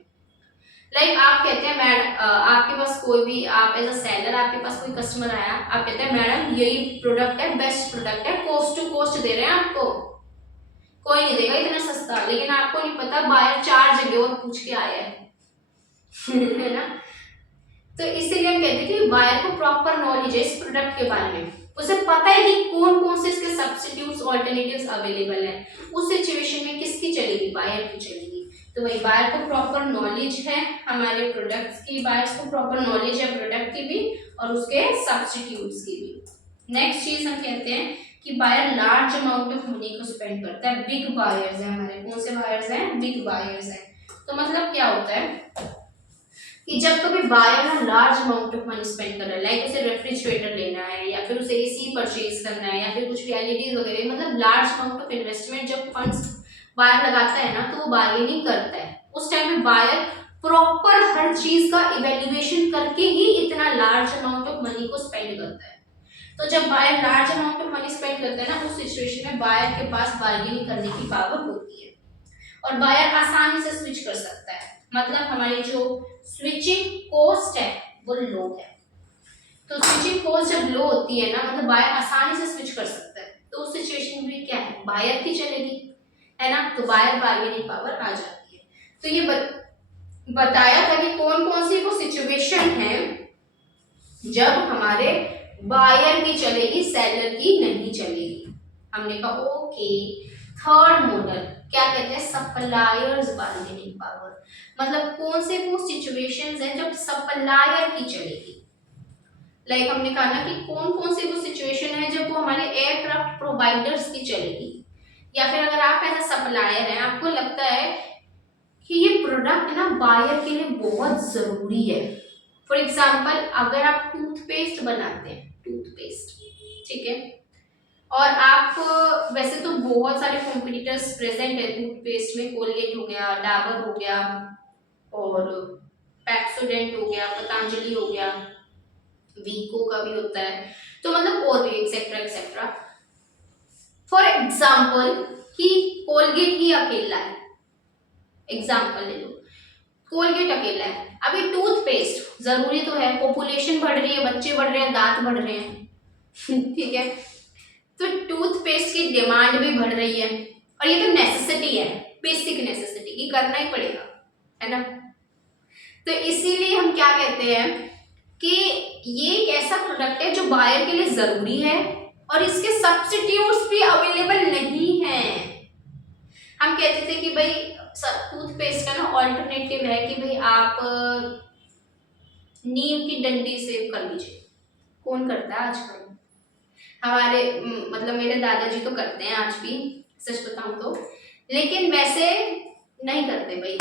लाइक आप कहते हैं मैडम, आपके पास कोई भी, आप एज अ सेलर आपके पास कोई कस्टमर आया, आप कहते हैं मैडम यही प्रोडक्ट है, बेस्ट प्रोडक्ट है, कॉस्ट टू कॉस्ट दे रहे हैं आपको, कोई नहीं देगा इतना सस्ता, लेकिन आपको नहीं पता बायर 4 जगह और पूछ के आया है ना। तो इसीलिए हम कहते हैं कि बायर को प्रॉपर नॉलेज है इस प्रोडक्ट के बारे में, उसे पता है कि कौन कौन से इसके सब्स्टिट्यूट्स ऑल्टरनेटिव्स अवेलेबल है, उस सिचुएशन में किसकी चलेगी, बायर की चलेगी। तो वही बायर को प्रॉपर नॉलेज है हमारे प्रोडक्ट्स की, बायर्स को प्रॉपर नॉलेज है प्रोडक्ट की भी और उसके सब्स्टिट्यूट्स की भी। नेक्स्ट चीज हम कहते हैं कि buyer large amount of money को स्पेंड करता है, बिग बायर्स है हमारे, कौन से बायर्स हैं, बिग बायर्स हैं। तो मतलब क्या होता है कि जब कभी बायर ना large amount of money spend कर रहा है, लाइक उसे रेफ्रिजरेटर लेना है या फिर उसे एसी परचेज करना है या फिर कुछ भी एलईडीज वगैरह, मतलब लार्ज अमाउंट ऑफ इन्वेस्टमेंट जब फंड्स बायर लगाता है ना, तो वो बार्गेनिंग करता है। उस टाइम में बायर प्रॉपर हर चीज का इवेल्युएशन करके ही इतना लार्ज अमाउंट ऑफ मनी को स्पेंड करता है। तो जब buyer large amount of money spend करता है ना, उस सिचुएशन में बायर के पास बार्गेनिंग करने की पावर होती है और बायर आसानी से स्विच कर सकता है, मतलब हमारी जो स्विचिंग कॉस्ट है वो लो है। तो स्विचिंग कॉस्ट जब लो होती है ना, मतलब बायर आसानी से स्विच कर सकता है, तो उस सिचुएशन में क्या है, बायर की चलेगी, है ना। तो बायर बार्गेनिंग पावर आ जाती है। तो ये बताया था कि कौन कौन सी वो सिचुएशन है जब हमारे बायर की चलेगी, सेलर की नहीं चलेगी। हमने कहा ओके। थर्ड मॉडल क्या कहते हैं, सप्लायर्स बार्गेनिंग पावर, मतलब कौन से वो सिचुएशंस हैं जब सप्लायर की चलेगी। लाइक हमने कहा ना कि कौन कौन सी वो सिचुएशन है जब वो हमारे एयरक्राफ्ट प्रोवाइडर्स की चलेगी, या फिर अगर आप ऐसा सप्लायर हैं, आपको लगता है कि ये प्रोडक्ट ना बायर के लिए बहुत जरूरी है। फॉर एग्जाम्पल अगर आप टूथपेस्ट बनाते हैं, टूथपेस्ट, ठीक है, और आप वैसे तो बहुत सारे कॉम्पिटिटर्स प्रेजेंट है टूथपेस्ट में, कोलगेट हो गया, डाबर हो गया, और पेप्सोडेंट हो गया, पतंजलि हो गया, वीको का भी होता है, तो मतलब और भी एक्सेट्रा एक्सेट्रा। फॉर एग्जाम्पल कि कोलगेट ही अकेला है, एग्जाम्पल ले लो, कोलगेट अकेला है। अभी टूथपेस्ट जरूरी तो है, पॉपुलेशन बढ़ रही है, बच्चे बढ़ रहे हैं, दांत बढ़ रहे हैं ठीक है, तो टूथपेस्ट की डिमांड भी बढ़ रही है, और ये तो नेसेसिटी है, बेसिक नेसेसिटी की करना ही पड़ेगा, है ना। तो इसीलिए हम क्या कहते हैं कि ये एक ऐसा प्रोडक्ट है जो बायर के लिए जरूरी है, और इसके सब्स्टिट्यूट्स भी अवेलेबल नहीं है। हम कहते थे कि भाई टूथपेस्ट का ना ऑल्टरनेटिव है कि भाई आप नीम की डंडी सेव कर लीजिए, कौन करता है आजकल, हमारे मतलब मेरे दादाजी तो करते हैं आज भी, सच बताऊं तो, लेकिन वैसे नहीं करते भाई।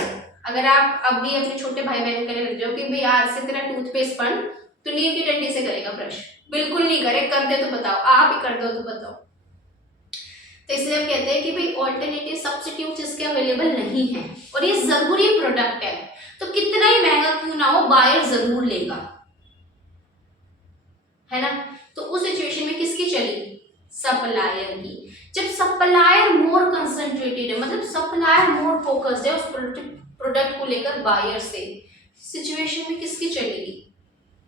अगर आप अभी अपने छोटे भाई बहन करने लग जाओ कि भाई आज से तेरा टूथपेस्ट बंद, तो नीम की डंडी से करेगा ब्रश, बिल्कुल नहीं करे, कर दे तो बताओ, आप ही कर दो तो बताओ। तो इसलिए हम कहते हैं कि भाई ऑल्टरनेटिव सब्स्टिट्यूट इसके अवेलेबल नहीं है, और ये जरूरी प्रोडक्ट है, तो कितना ही महंगा क्यों ना हो बायर जरूर लेगा, है ना। तो उस सिचुएशन में किसकी चलेगी, सप्लायर की। जब सप्लायर मोर कंसंट्रेटेड है, मतलब सप्लायर मोर फोकस्ड है उस प्रोडक्ट को लेकर बायर से, सिचुएशन में किसकी चलेगी,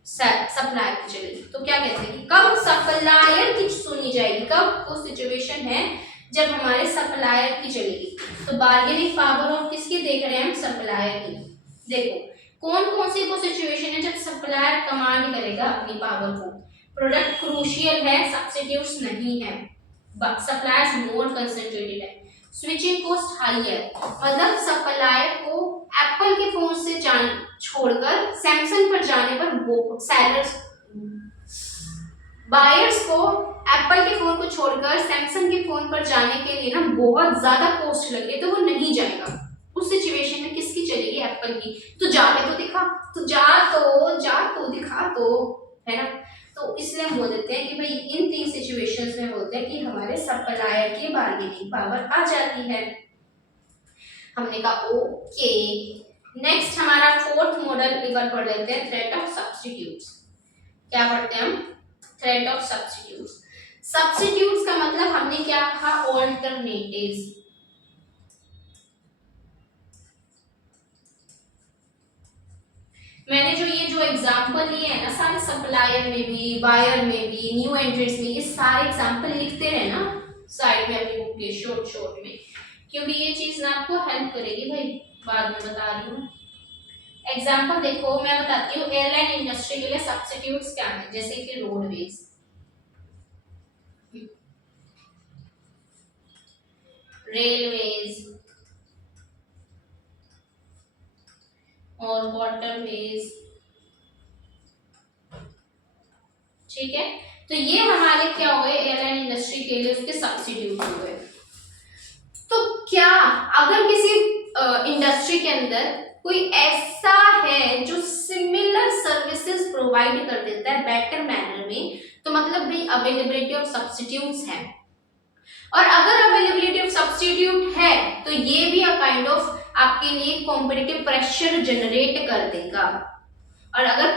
सप्लायर की चलेगी। तो क्या कहते हैं कि कब सप्लायर की सुनी जाएगी, कब वो सिचुएशन है जब हमारे सप्लायर की चलेगी। तो बार्गेनिंग पावर ऑफ किसकी देख रहे हैं हम, सप्लायर की। देखो कौन कौन सी वो सिचुएशन है जब सप्लायर कमांड करेगा अपनी पावर को, प्रोडक्ट क्रूशियल है, सब्स्टिट्यूट्स नहीं है, सप्लायर्स मोर कंसंट्रेटेड है, स्विचिंग कॉस्ट हाई है, मतलब सप्लायर को एप्पल के फोन से छोड़कर सैमसंग पर जाने पर वो सेलर्स, बायर्स को एप्पल के फोन को छोड़कर सैमसंग के फोन पर जाने के लिए ना बहुत ज्यादा कॉस्ट लग रही है, तो वो नहीं जाएगा। उस सिचुएशन में किसकी चलेगी, एप्पल की। तो जाके तो दिखा, तो जा तो दिखा तो, है ना। तो इसलिए हम बोल देते हैं कि भाई इन तीन सिचुएशंस में बोलते हैं कि हमारे सप्लायर की बार्गेनिंग पावर आ जाती है। हमने कहा ओके। नेक्स्ट हमारा फोर्थ मॉडल इधर पढ़ लेते हैं, थ्रेट ऑफ सब्स्टिट्यूट्स। क्या पढ़ते हैं हम, थ्रेट ऑफ सब्स्टिट्यूट्स। सब्स्टिट्यूट्स का मतलब हमने क्या कहा, ऑल्टरनेटिव्स। मैंने जो एग्जांपल लिए हैं ना सारे, सप्लायर में भी, बायर में भी, न्यू एंट्रेंट्स में, ये सारे एग्जांपल लिखते रहे ना साइड में अपनी बुक के शॉर्ट शॉर्ट में, क्योंकि ये चीज ना आपको हेल्प करेगी भाई, बाद में बता रही हूँ। एग्जांपल देखो मैं बताती हूँ, एयरलाइन इंडस्ट्री के लिए सब्स्टिट्यूट्स क्या है, जैसे कि रोडवेज, रेलवेज और वाटरवेज, ठीक है। तो ये हमारे क्या हो गए, एयरलाइन इंडस्ट्री के लिए उसके सब्स्टिट्यूट हो गए। तो क्या अगर किसी इंडस्ट्री के अंदर कोई ऐसा है जो सिमिलर सर्विसेज प्रोवाइड कर देता है बेटर मैनर में, तो मतलब भाई अवेलेबिलिटी ऑफ सब्स्टिट्यूट्स है। और अगर अवेलेबिलिटी ऑफ सब्स्टिट्यूट है तो ये भी अ काइंड ऑफ आपके लिए कॉम्पिटिटिव प्रेशर जनरेट कर देगा, और अगर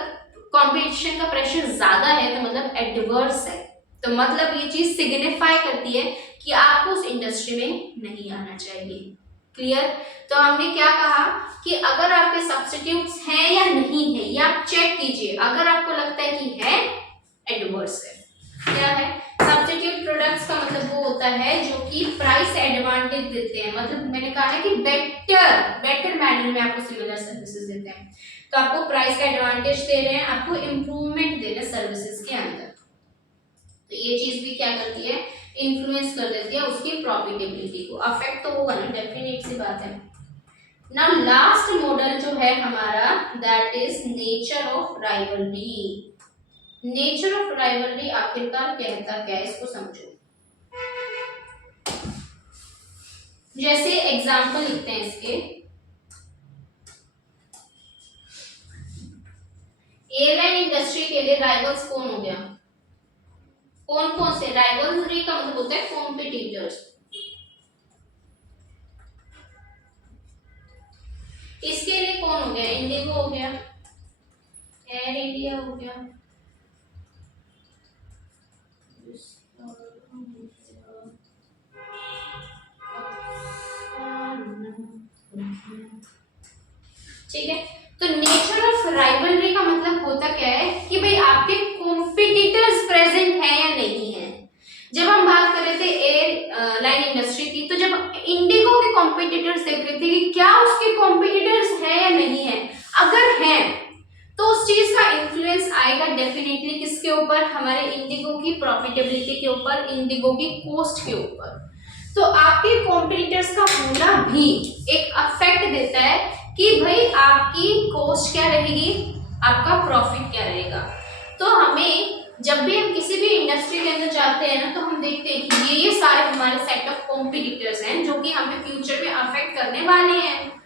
कंपटीशन का प्रेशर ज्यादा है तो मतलब एडवर्स है, तो मतलब ये चीज सिग्निफाई करती है कि आपको उस इंडस्ट्री में नहीं आना चाहिए। क्लियर। तो हमने क्या कहा कि अगर आपके सब्स्टिट्यूट्स हैं या नहीं है, ये आप चेक कीजिए। अगर आपको लगता है कि है, एडवर्स है। क्या है, सब्स्टिट्यूट प्रोडक्ट्स का मतलब वो होता है जो कि प्राइस एडवांटेज देते हैं, मतलब मैंने कहा है कि बेटर मैनर में आपको सिमिलर सर्विसेज देते हैं, तो आपको प्राइस का एडवांटेज दे रहे हैं, आपको इंप्रूवमेंट दे रहे हैं सर्विसेज के अंदर। तो ये चीज भी क्या करती है, इन्फ्लुएंस कर देती है उसकी प्रॉफिटेबिलिटी को, अफेक्ट तो होगा ना, डेफिनेट सी बात है। नाउ लास्ट मॉडल जो है हमारा, that is nature of rivalry. Nature of rivalry आखिरकार कहता क्या है, इसको समझो। जैसे एग्जांपल लिखते हैं इसके, एयरलाइन इंडस्ट्री के लिए राइवल्स कौन हो गया, कौन कौन से, राइवलरी का मतलब होता है कॉम्पिटिटर्स। इसके लिए कौन हो गया, इंडिगो हो गया, एयर इंडिया हो गया, ठीक है। तो नेचर ऑफ राइवलरी का मतलब होता क्या है कि भाई आपके कॉम्पिटिटर्स प्रेजेंट है या नहीं है। जब हम बात कर रहे थे एयर लाइन इंडस्ट्री की, तो जब इंडिगो के कॉम्पिटिटर्स देख रहे थे कि क्या उसके कॉम्पिटिटर्स है या नहीं है, अगर है तो उस चीज का इन्फ्लुएंस आएगा डेफिनेटली किसके ऊपर, हमारे इंडिगो की प्रॉफिटेबिलिटी के ऊपर, इंडिगो की कॉस्ट के ऊपर। तो आपके कॉम्पिटिटर्स का होना भी एक अफेक्ट देता है कि भाई आपकी कॉस्ट क्या रहेगी, आपका प्रॉफिट क्या रहेगा। तो हमें जब भी हम किसी भी इंडस्ट्री के अंदर जाते हैं ना, तो हम देखते हैं कि ये सारे हमारे सेट ऑफ कॉम्पिटिटर्स हैं जो कि हमें फ्यूचर में अफेक्ट करने वाले हैं।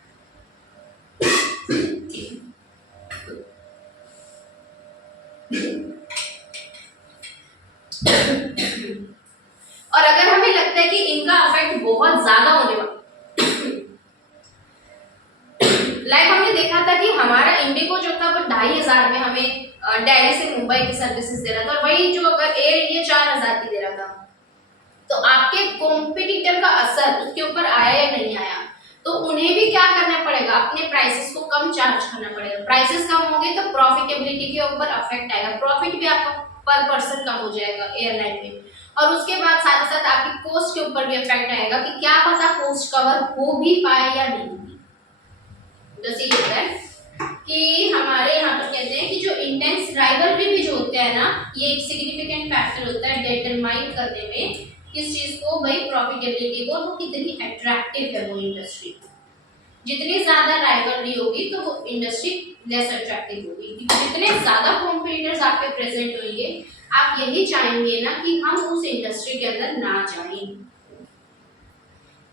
और अगर हमें लगता है कि इनका अफेक्ट बहुत ज्यादा होने वाला, लाइक हमने देखा था कि हमारा इंडिगो जो था वो 2500 में हमें दिल्ली से मुंबई की सर्विसेज दे रहा था, और वही जो अगर एयर इंडिया 4000 की दे रहा था। तो आपके कॉम्पिटिटर का असर उसके ऊपर आया या नहीं आया, तो उन्हें भी क्या करना पड़ेगा, अपने प्राइसेस को कम चार्ज करना पड़ेगा। प्राइसेस कम होंगे तो प्रॉफिटेबिलिटी के ऊपर अफेक्ट आएगा, प्रॉफिट भी आपका पर पर्सन कम हो जाएगा एयरलाइन में। और उसके बाद साथ साथ आपकी कॉस्ट के ऊपर भी अफेक्ट आएगा कि क्या पता कॉस्ट कवर हो भी पाए या नहीं। जैसे ये होता है कि हमारे यहाँ पर कहते हैं कि जो इंटेंस राइवलरी भी जो होते हैं ना, ये एक सिग्निफिकेंट फैक्टर होता है डिटरमाइन करने में किस चीज को, भाई प्रॉफिटेबिलिटी को, तो कितनी अट्रैक्टिव है वो इंडस्ट्री। जितनी ज्यादा राइवलरी होगी तो वो इंडस्ट्री लेस अट्रैक्टिव होगी, क्योंकि जितने ज्यादा कॉम्पिटिटर्स आपके प्रेजेंट होंगे, आप यही चाहेंगे ना कि हम उस इंडस्ट्री के अंदर ना जाएं।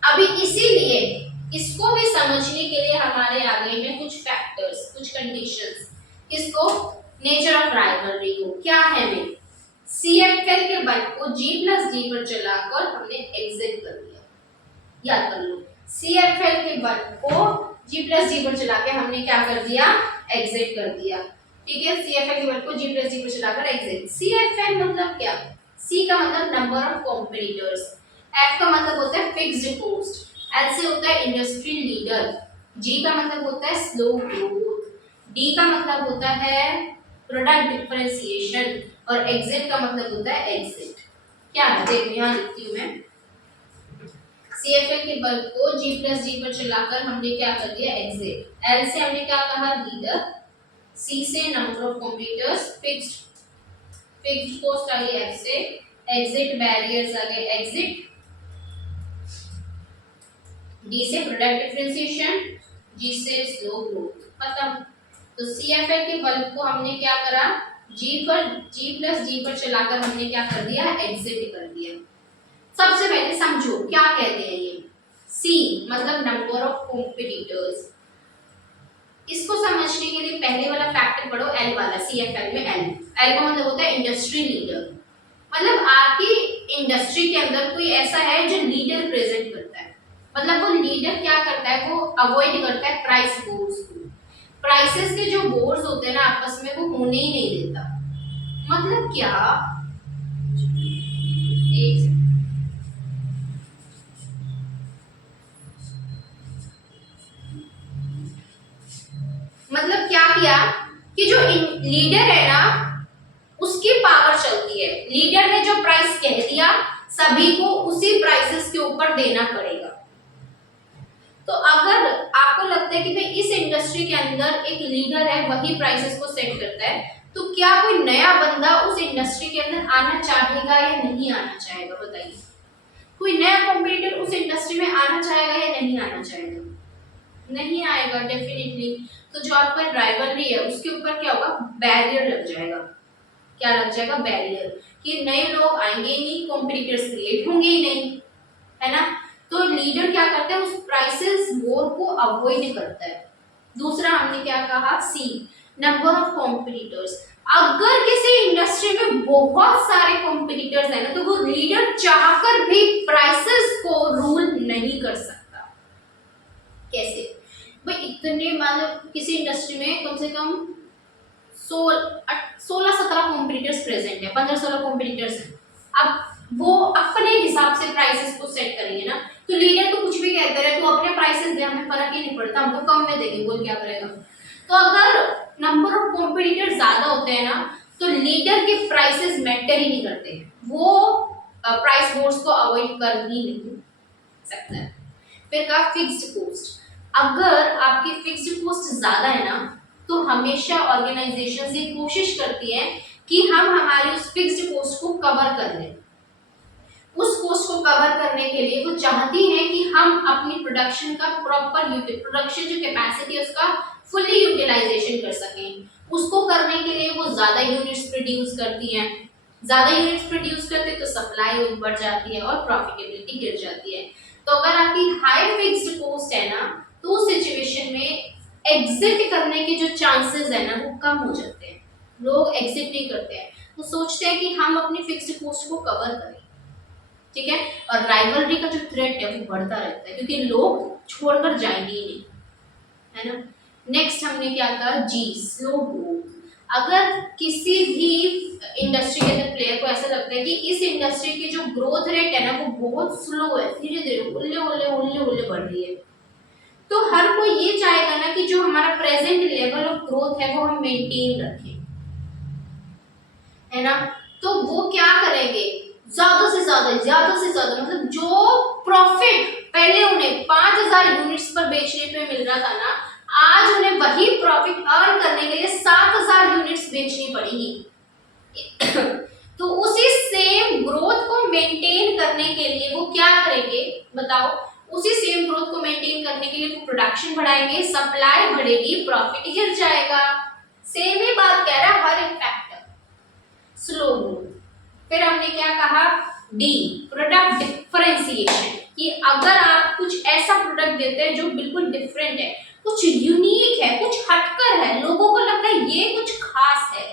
अभी इसीलिए इसको भी समझने के लिए हमारे आगे में कुछ फैक्टर्स, कुछ कंडीशंस, किसको, नेचर ऑफ राइवलरी को, क्या है वे, सीएफएल के बल को G+D पर चलाकर हमने एग्जिट कर दिया। याद कर लो, सीएफएल के बल को G+D पर चला के हमने क्या कर दिया, एग्जिट कर दिया। ठीक है, सीएफएल के बल को G+D पर चलाकर एग्जिट। सीएफएल मतलब क्या, सी का मतलब नंबर ऑफ कॉम्पिटिटर्स, एफ का मतलब होता है फिक्स्ड कॉस्ट, एल से होता है इंडस्ट्री लीडर, जी का मतलब होता है स्लो ग्रोथ, डी का मतलब होता है प्रोडक्ट डिफरेंशिएशन, और एग्जिट का मतलब होता है एग्जिट। क्या है, देखो यहाँ लिखती हूँ मैं, सीएफएल के बल को G+D पर चलाकर हमने क्या कर दिया, एग्जिट। एल से हमने क्या कहा, लीडर, सी से number of competitors, fixed cost आ गई एफ से, एग्जिट बैरियर्स आ गए एग्जिट, डी से प्रोडक्ट डिफरेंशिएशन, जी से स्लो ग्रोथ, खत्म। तो सीएफएल के बल्ब को हमने क्या करा, G+D पर चलाकर हमने क्या कर दिया, एग्जिट कर दिया। सबसे पहले समझो क्या कहते हैं ये, सी मतलब नंबर ऑफ कॉम्पिटिटर्स। इसको समझने के लिए पहले वाला फैक्टर पढ़ो, एल वाला, सीएफएल में एल, एल का मतलब होता है इंडस्ट्री लीडर। मतलब आपकी इंडस्ट्री के अंदर कोई ऐसा है जो लीडर प्रेजेंट करता है, मतलब वो लीडर क्या करता है, वो अवॉइड करता है प्राइस वॉर्स को। प्राइसेस के जो वॉर्स होते हैं ना आपस में, वो होने ही नहीं देता। मतलब क्या, एक मतलब क्या किया कि जो लीडर है ना उसकी पावर चलती है, लीडर ने जो प्राइस कह दिया सभी को उसी प्राइसेस के ऊपर देना पड़ेगा। तो अगर आपको लगता है कि भाई इस इंडस्ट्री के अंदर एक लीडर है, वही प्राइसेस को सेट करता है, तो क्या कोई नया बंदा उस इंडस्ट्री के अंदर आना चाहेगा या नहीं आना चाहेगा, बताइए। कोई नया कॉम्पिटिटर उस इंडस्ट्री में आना चाहेगा या नहीं आना चाहेगा, नहीं आएगा डेफिनेटली। तो जो आपका राइवलरी है उसके ऊपर क्या होगा, बैरियर लग जाएगा। क्या लग जाएगा, बैरियर, कि नए लोग आएंगे ही नहीं, कॉम्पिटिटर्स क्रिएट होंगे ही नहीं, है ना। तो लीडर क्या करता है, उस प्राइसेस वॉर को अवॉइड करता है। दूसरा हमने क्या कहा, सी नंबर ऑफ कॉम्पिटिटर्स। अगर किसी इंडस्ट्री में बहुत सारे कॉम्पिटिटर्स हैं ना, तो वो लीडर चाहकर भी प्राइसेस को रूल नहीं कर सकता। कैसे भाई, इतने मतलब किसी इंडस्ट्री में कम से कम 16-17 कॉम्पिटिटर्स प्रेजेंट है, 15-16 कॉम्पिटिटर्स हैं। अब वो अपने हिसाब से प्राइसेस को सेट करेंगे ना, तो लीडर तो कुछ भी कहते रहे, तो अपने प्राइसेस दे, हमें फर्क ही नहीं पड़ता, हम तो कम में देंगे, बोल क्या करेगा। तो अगर नंबर ऑफ कॉम्पिटिटर्स ज्यादा होते हैं ना, तो लीडर के प्राइसेस मैटर ही नहीं करते, वो प्राइस वॉर्स को अवॉइड कर ही नहीं सकता है। फिर का फिक्स्ड कॉस्ट, अगर आपकी फिक्स्ड कॉस्ट ज्यादा है ना, तो हमेशा ऑर्गेनाइजेशन ये कोशिश करती है कि हम हमारी उस फिक्स्ड कॉस्ट को कवर कर लें। उस कॉस्ट को कवर करने के लिए वो चाहती है कि हम अपनी प्रोडक्शन का प्रोडक्शन जो कैपेसिटी है उसका फुल्ली यूटिलाइजेशन कर सकें। उसको करने के लिए वो ज्यादा यूनिट्स प्रोड्यूस करती हैं। ज्यादा यूनिट्स प्रोड्यूस करते तो सप्लाई बढ़ जाती है और प्रॉफिटेबिलिटी गिर जाती है। तो अगर आपकी हाई फिक्स्ड कॉस्ट है ना, तो उस सिचुएशन में एग्जिट करने के जो चांसेस है ना वो कम हो जाते हैं। लोग एग्जिट नहीं करते हैं, वो सोचते हैं कि हम अपनी फिक्स्ड कॉस्ट को कवर करें, ठीक है। और राइवलरी का जो थ्रेट है वो बढ़ता रहता है, क्योंकि लोग छोड़कर जाएंगे ही नहीं, है ना। नेक्स्ट हमने क्या कहा, जी, स्लो ग्रोथ। अगर किसी भी इंडस्ट्री के अंदर प्लेयर को ऐसा लगता है कि इस इंडस्ट्री की जो ग्रोथ रेट है ना वो बहुत स्लो है, धीरे धीरे उल्ले उल्ले उल्ले उल्ले बढ़ रही है, तो हर कोई ये चाहेगा ना कि जो हमारा प्रेजेंट लेवल ऑफ ग्रोथ है वो हम मेंटेन रखें, है ना। तो वो क्या करेंगे, ज्यादा से ज्यादा मतलब जो प्रॉफिट पहले उन्हें 5000 यूनिट्स पर बेचने पे मिल रहा था ना, आज उन्हें वही प्रॉफिट अर्न करने के लिए 7000 यूनिट्स बेचनी पड़ेगी। तो उसी सेम ग्रोथ को मेंटेन करने के लिए वो क्या करेंगे बताओ, उसी सेम ग्रोथ को मेंटेन करने के लिए वो प्रोडक्शन बढ़ाएंगे, सप्लाई बढ़ेगी, प्रॉफिट गिर जाएगा। सेम ही बात कह रहा है हर एक फैक्टर, स्लो ग्रोथ। फिर हमने क्या कहा, डी, प्रोडक्ट डिफरेंशिएशन, कि अगर आप कुछ ऐसा प्रोडक्ट देते हैं जो बिल्कुल डिफरेंट है, कुछ यूनिक है, कुछ हटकर है, लोगों को लगता है ये कुछ खास है,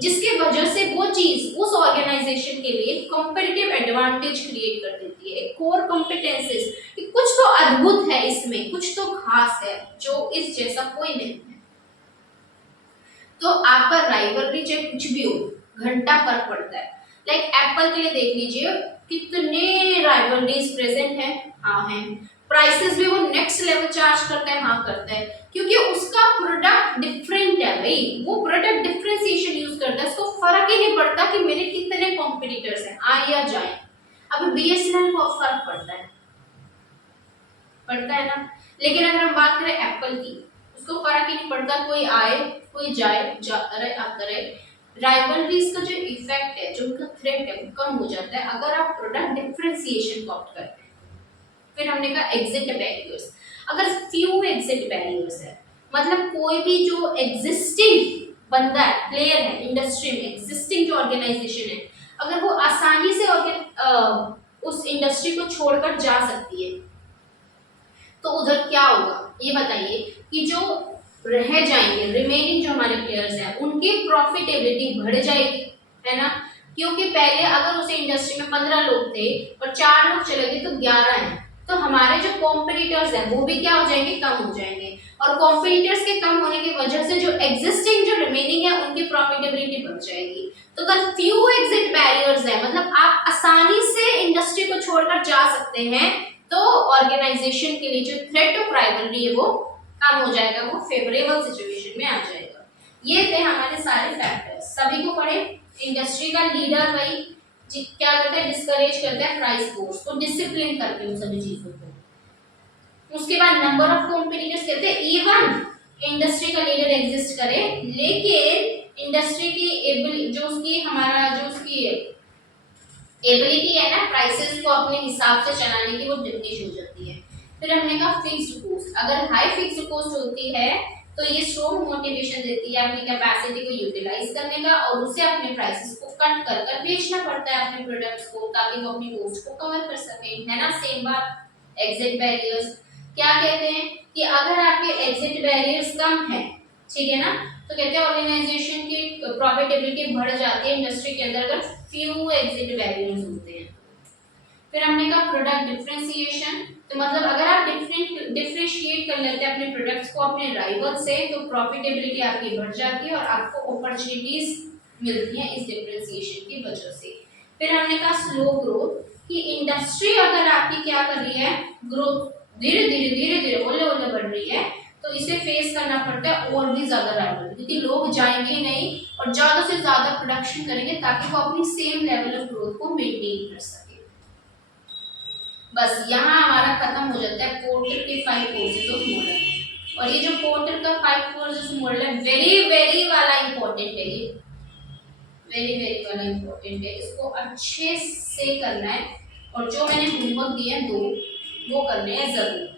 जिसकी वजह से वो चीज उस ऑर्गेनाइजेशन के लिए कंपैरेटिव एडवांटेज क्रिएट कर देती है, कोर कॉम्पिटेंसेस, कुछ तो अद्भुत है इसमें, कुछ तो खास है जो इस जैसा कोई नहीं है। तो आपका राइवलरी चाहे कुछ भी हो, घंटा फर्क पड़ता है। लाइक एप्पल के लिए देख लीजिए, कितने राइवलरीज प्रेजेंट है, हाँ है। प्राइसेस भी वो नेक्स्ट लेवल चार्ज करता है, हाँ करता है, क्योंकि उसका प्रोडक्ट डिफरेंट है भाई, वो प्रोडक्ट डिफरेंशिएशन यूज करता है, उसको फर्क ही नहीं पड़ता कि मेरे कितने कॉम्पिटिटर्स हैं, आए या जाए। अब बीएसएनएल को फर्क पड़ता है ना, लेकिन अगर हम बात करें एप्पल की, उसको फर्क ही नहीं पड़ता, कोई आए कोई जाए, जाता रहे आता रहे। राइवलरीज का जो इफेक्ट है, जो उनका थ्रेट है वो कम हो जाता है अगर आप प्रोडक्ट डिफरेंशिएशन को ऑप्ट करते हैं। फिर हमने कहा एग्जिट बैरियर्स, अगर फ्यू एग्जिट बैरियर्स है, मतलब कोई भी जो एग्जिस्टिंग बंदा है, प्लेयर है इंडस्ट्री में, एग्जिस्टिंग जो ऑर्गेनाइजेशन है, अगर वो आसानी से उस इंडस्ट्री को छोड़कर जा सकती है, तो उधर क्या होगा ये बताइए, कि जो रह जाएंगे रिमेनिंग जो हमारे प्लेयर्स हैं उनकी प्रॉफिटेबिलिटी बढ़ जाएगी, है ना। क्योंकि पहले अगर उस इंडस्ट्री में 15 लोग थे और 4 लोग चले गए तो 11 हैं, तो हमारे जो कॉम्पिटिटर्स हैं वो भी क्या हो जाएंगे, कम हो जाएंगे, और कॉम्पिटिटर्स के कम होने की वजह से जो एग्जिस्टिंग जो रिमेनिंग है उनकी प्रॉफिटेबिलिटी बढ़ जाएगी। तो अगर फ्यू एग्जिट बैरियर्स है, मतलब आप आसानी से इंडस्ट्री को छोड़कर जा सकते हैं, तो ऑर्गेनाइजेशन के लिए जो थ्रेट ऑफ राइवलरी है वो कम हो जाएगा, वो फेवरेबल सिचुएशन में आ जाएगा। ये थे हमारे सारे फैक्टर्स, सभी को पढ़े। इंडस्ट्री का लीडर भाई क्या करता है, डिस्करेज करता है प्राइस वॉर्स को, डिसिप्लिन करके उन सभी चीजों को। उसके बाद नंबर ऑफ कॉम्पिटिटर्स कहते हैं, इवन इंडस्ट्री का लीडर एग्जिस्ट करे, लेकिन इंडस्ट्री की जो उसकी एबिलिटी है ना प्राइसेस को अपने हिसाब से चलाने की, वो डिमिनिश हो जाती है। फिर हमने कहा फिक्स्ड कॉस्ट, अगर हाई फिक्स्ड कॉस्ट होती है तो ये स्ट्रॉन्ग मोटिवेशन देती है अपनी कैपेसिटी को यूटिलाइज करने का, और उसे अपने प्राइसेस को कट कर कर बेचना पड़ता है अपने प्रोडक्ट्स को, ताकि वो अपनी कॉस्ट को कवर कर सके, है ना। सेम बात एग्जिट बैरियर्स, क्या कहते हैं कि अगर आपके एग्जिट बैरियर्स कम है, ठीक है ना, तो कहते हैं ऑर्गेनाइजेशन की प्रॉफिटेबिलिटी बढ़ जाती है इंडस्ट्री के अंदर अगर फ्यू एग्जिट वैल्यूज होते हैं। फिर हमने कहा प्रोडक्ट डिफरेंशिएशन, तो मतलब अगर आप डिफरेंशिएट कर लेते हैं अपने प्रोडक्ट्स को अपने राइवल से तो प्रॉफिटेबिलिटी आपकी बढ़ जाती है और आपको अपॉर्चुनिटीज मिलती हैं इस डिफरेंशिएशन की वजह से। फिर हमने कहा स्लो ग्रोथ, कि इंडस्ट्री अगर आपकी क्या कर रही है, ग्रोथ धीरे धीरे ओले ओले बढ़ रही है, तो इसे फेस करना पड़ता है और भी ज्यादा राइवल, क्योंकि लोग जाएंगे नहीं और ज्यादा से ज्यादा प्रोडक्शन करेंगे ताकि वो अपनी सेम लेवल ऑफ ग्रोथ को मेंटेन कर सके। बस यहाँ हमारा खत्म हो जाता है पोर्टर के 5 फोर्सेस ऑफ मॉडल। और ये जो पोर्टर का 5 फोर्सेस मॉडल है वेरी वेरी वाला इंपॉर्टेंट है, ये वेरी वेरी वाला इंपॉर्टेंट है, इसको अच्छे से करना है और जो मैंने होमवर्क दिए हैं 2 वो करने हैं जरूर,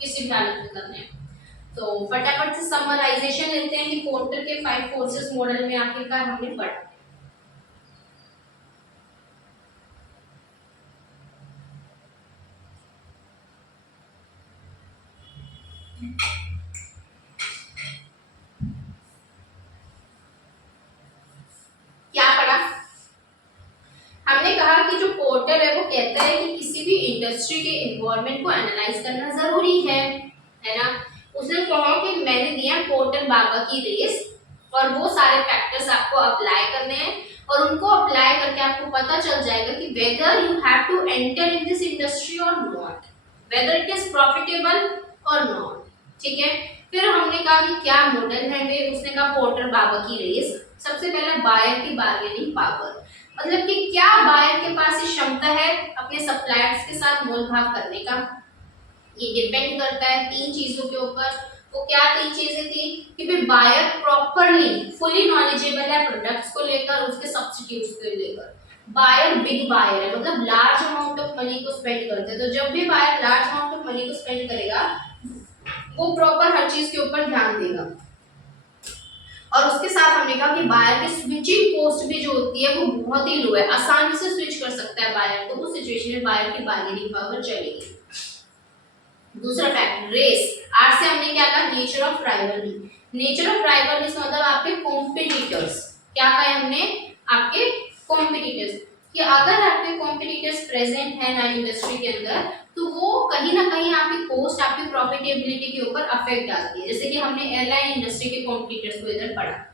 किसी भी हालत में करने हैं। तो फटाफट से समराइजेशन लेते हैं कि पोर्टर के 5 फोर्सेस मॉडल में आखिरकार हमने पढ़ा। क्या पढ़ा? हमने कहा कि जो पोर्टर है वो कहता है कि किसी भी इंडस्ट्री के एनवायरनमेंट को एनालाइज करना जरूरी है ना। उसने कहा कि मैंने दिया पोर्टर बाबा की रेस और वो सारे फैक्टर्स आपको अप्लाई करने हैं और उनको अप्लाई करके आपको पता चल जाएगा कि whether you have to enter in this industry और not, whether it is profitable और नॉट। ठीक है, फिर हमने कहा कि क्या मॉडल है वे, उसने कहा पोर्टर बाबा की रेस। सबसे पहले बायर की बार्गेनिंग पावर, मतलब कि क्या बायर के पास ये क्षमता है अपने सप्लायर्स के साथ मोल भाव करने का। ये डिपेंड करता है 3 चीजों के ऊपर। वो क्या 3 चीजें थी कि भाई बायर प्रॉपरली फुली नॉलेजेबल है प्रोडक्ट्स को लेकर, उसके सब्स्टिट्यूट्स को लेकर। बायर बिग बायर है, मतलब लार्ज अमाउंट ऑफ मनी को स्पेंड करते हैं, तो जब भी buyer large amount of money को स्पेंड करेगा वो प्रॉपर हर चीज के ऊपर ध्यान देगा। और उसके साथ हमने कहा कि बायर की स्विचिंग कॉस्ट भी जो होती है वो बहुत ही लो है, आसानी से स्विच कर सकता है बायर, तो उस सिचुएशन में बायर की बार्गेनिंग पावर चलेगी। दूसरा फैक्टर रेस, आर से हमने क्या कहा, nature of rivalry. Nature of rivalry मतलब आपके कॉम्पिटिटर्स, क्या कहा हमने, आपके कॉम्पिटिटर्स, कि अगर आपके कॉम्पिटिटर्स प्रेजेंट है ना इंडस्ट्री के अंदर तो वो कहीं ना कहीं आपकी कॉस्ट, आपकी प्रॉफिटेबिलिटी के ऊपर अफेक्ट डालती है। जैसे कि हमने एयरलाइन इंडस्ट्री के कॉम्पिटिटर्स को इधर पढ़ा।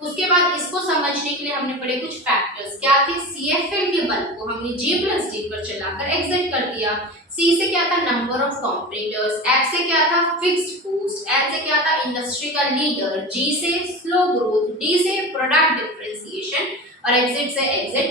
उसके बाद इसको समझने के लिए हमने पढ़े कुछ फैक्टर्स, क्या थे, सीएफएल के बल को हमने G+D पर चलाकर एग्जिट कर दिया। सी से क्या था, नंबर ऑफ कॉम्पिटिटर्स, एफ से क्या था, फिक्स्ड कॉस्ट, एल से क्या था, इंडस्ट्री का लीडर, जी से स्लो ग्रोथ, डी से प्रोडक्ट डिफरेंशिएशन और एग्जिट से एग्जिट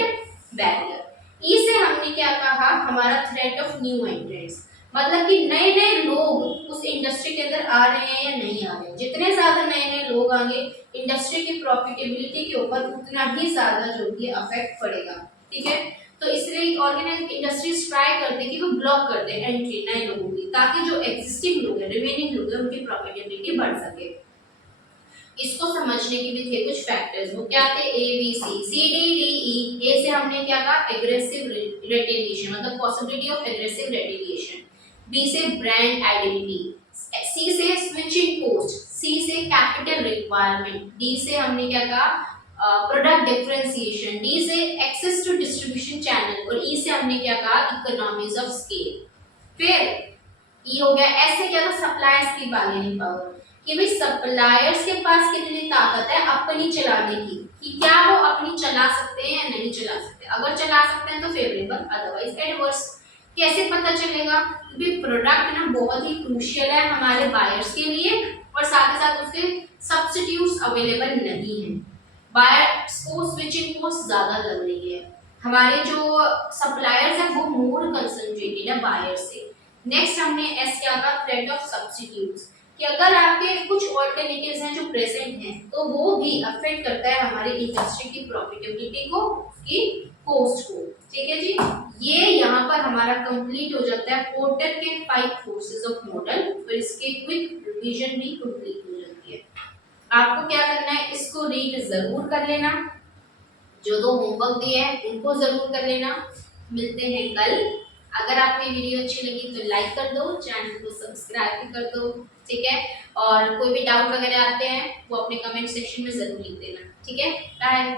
बैरियर। ई से हमने क्या कहा, हमारा थ्रेट ऑफ न्यू एंट्रेंट्स, मतलब कि नए नए लोग उस इंडस्ट्री के अंदर आ रहे हैं या नहीं आ रहे हैं। जितने ज्यादा नए नए लोग आएंगे इंडस्ट्री की प्रॉफिटेबिलिटी के ऊपर उतना ही ज्यादा जो कि अफेक्ट पड़ेगा। ठीक है, तो इसलिए ऑर्गेनाइज इंडस्ट्रीज ट्राई करते हैं कि वो ब्लॉक कर दें एंट्री नए लोगों की, ताकि जो एग्जिस्टिंग लोग हैं, रिमेनिंग लोग हैं, उनकी प्रॉफिटेबिलिटी बढ़ सके। इसको समझने के भी थे कुछ फैक्टर्स, वो क्या थे, A B C D D E. A से हमने क्या कहा, एग्रेसिव रेटिलिएशन, मतलब possibility of aggressive retaliation. B से ब्रांड आइडेंटिटी, सी से स्विचिंग कॉस्ट, सी से कैपिटल रिक्वायरमेंट, डी से हमने क्या कहा, प्रोडक्ट डिफरेंशिएशन, डी से एक्सेस टू डिस्ट्रीब्यूशन चैनल और ई से हमने क्या कहा, इकोनॉमीज ऑफ स्केल। फिर ई हो गया, एस से क्या था, सप्लायर्स की बार्गेनिंग पावर, कि भाई सप्लायर्स के पास कितनी ताकत है अपनी चलाने की, कि क्या वो अपनी चला सकते हैं या नहीं चला सकते। अगर चला सकते हैं तो फेवरेबल, अदरवाइज एडवर्स। कैसे पता चलेगा, क्योंकि प्रोडक्ट ना बहुत ही क्रूशियल है हमारे बायर्स के लिए और साथ ही साथ उसके सब्स्टिट्यूट्स अवेलेबल नहीं है। बायर्स को स्विचिंग कॉस्ट ज्यादा लग रही है, हमारे जो सप्लायर्स हैं वो मोर कंसंट्रेटेड है बायर से। नेक्स्ट हमने एस क्या का, थ्रेट ऑफ सब्स्टिट्यूट्स, कि अगर आपके कुछ ऑल्टरनेटिव्स हैं जो प्रेजेंट हैं तो वो भी अफेक्ट करता है हमारी इंडस्ट्री की प्रॉफिटेबिलिटी को, उसकी कॉस्ट को। ठीक है जी, ये यहाँ पर हमारा कंप्लीट हो जाता है पोर्टर के 5 फोर्सेस ऑफ मॉडल और इसके क्विक रिवीजन भी कंप्लीट हो जाती है। आपको क्या करना है, इसको रीड जरूर कर लेना, जो 2 होमवर्क दिए हैं उनको जरूर कर लेना। मिलते हैं कल अगर आपको ये वीडियो अच्छी लगी तो लाइक कर दो, चैनल को सब्सक्राइब भी कर दो, ठीक है। और कोई भी डाउट वगैरह आते हैं वो अपने कमेंट सेक्शन में ज़रूर लिख देना, ठीक है। बाय।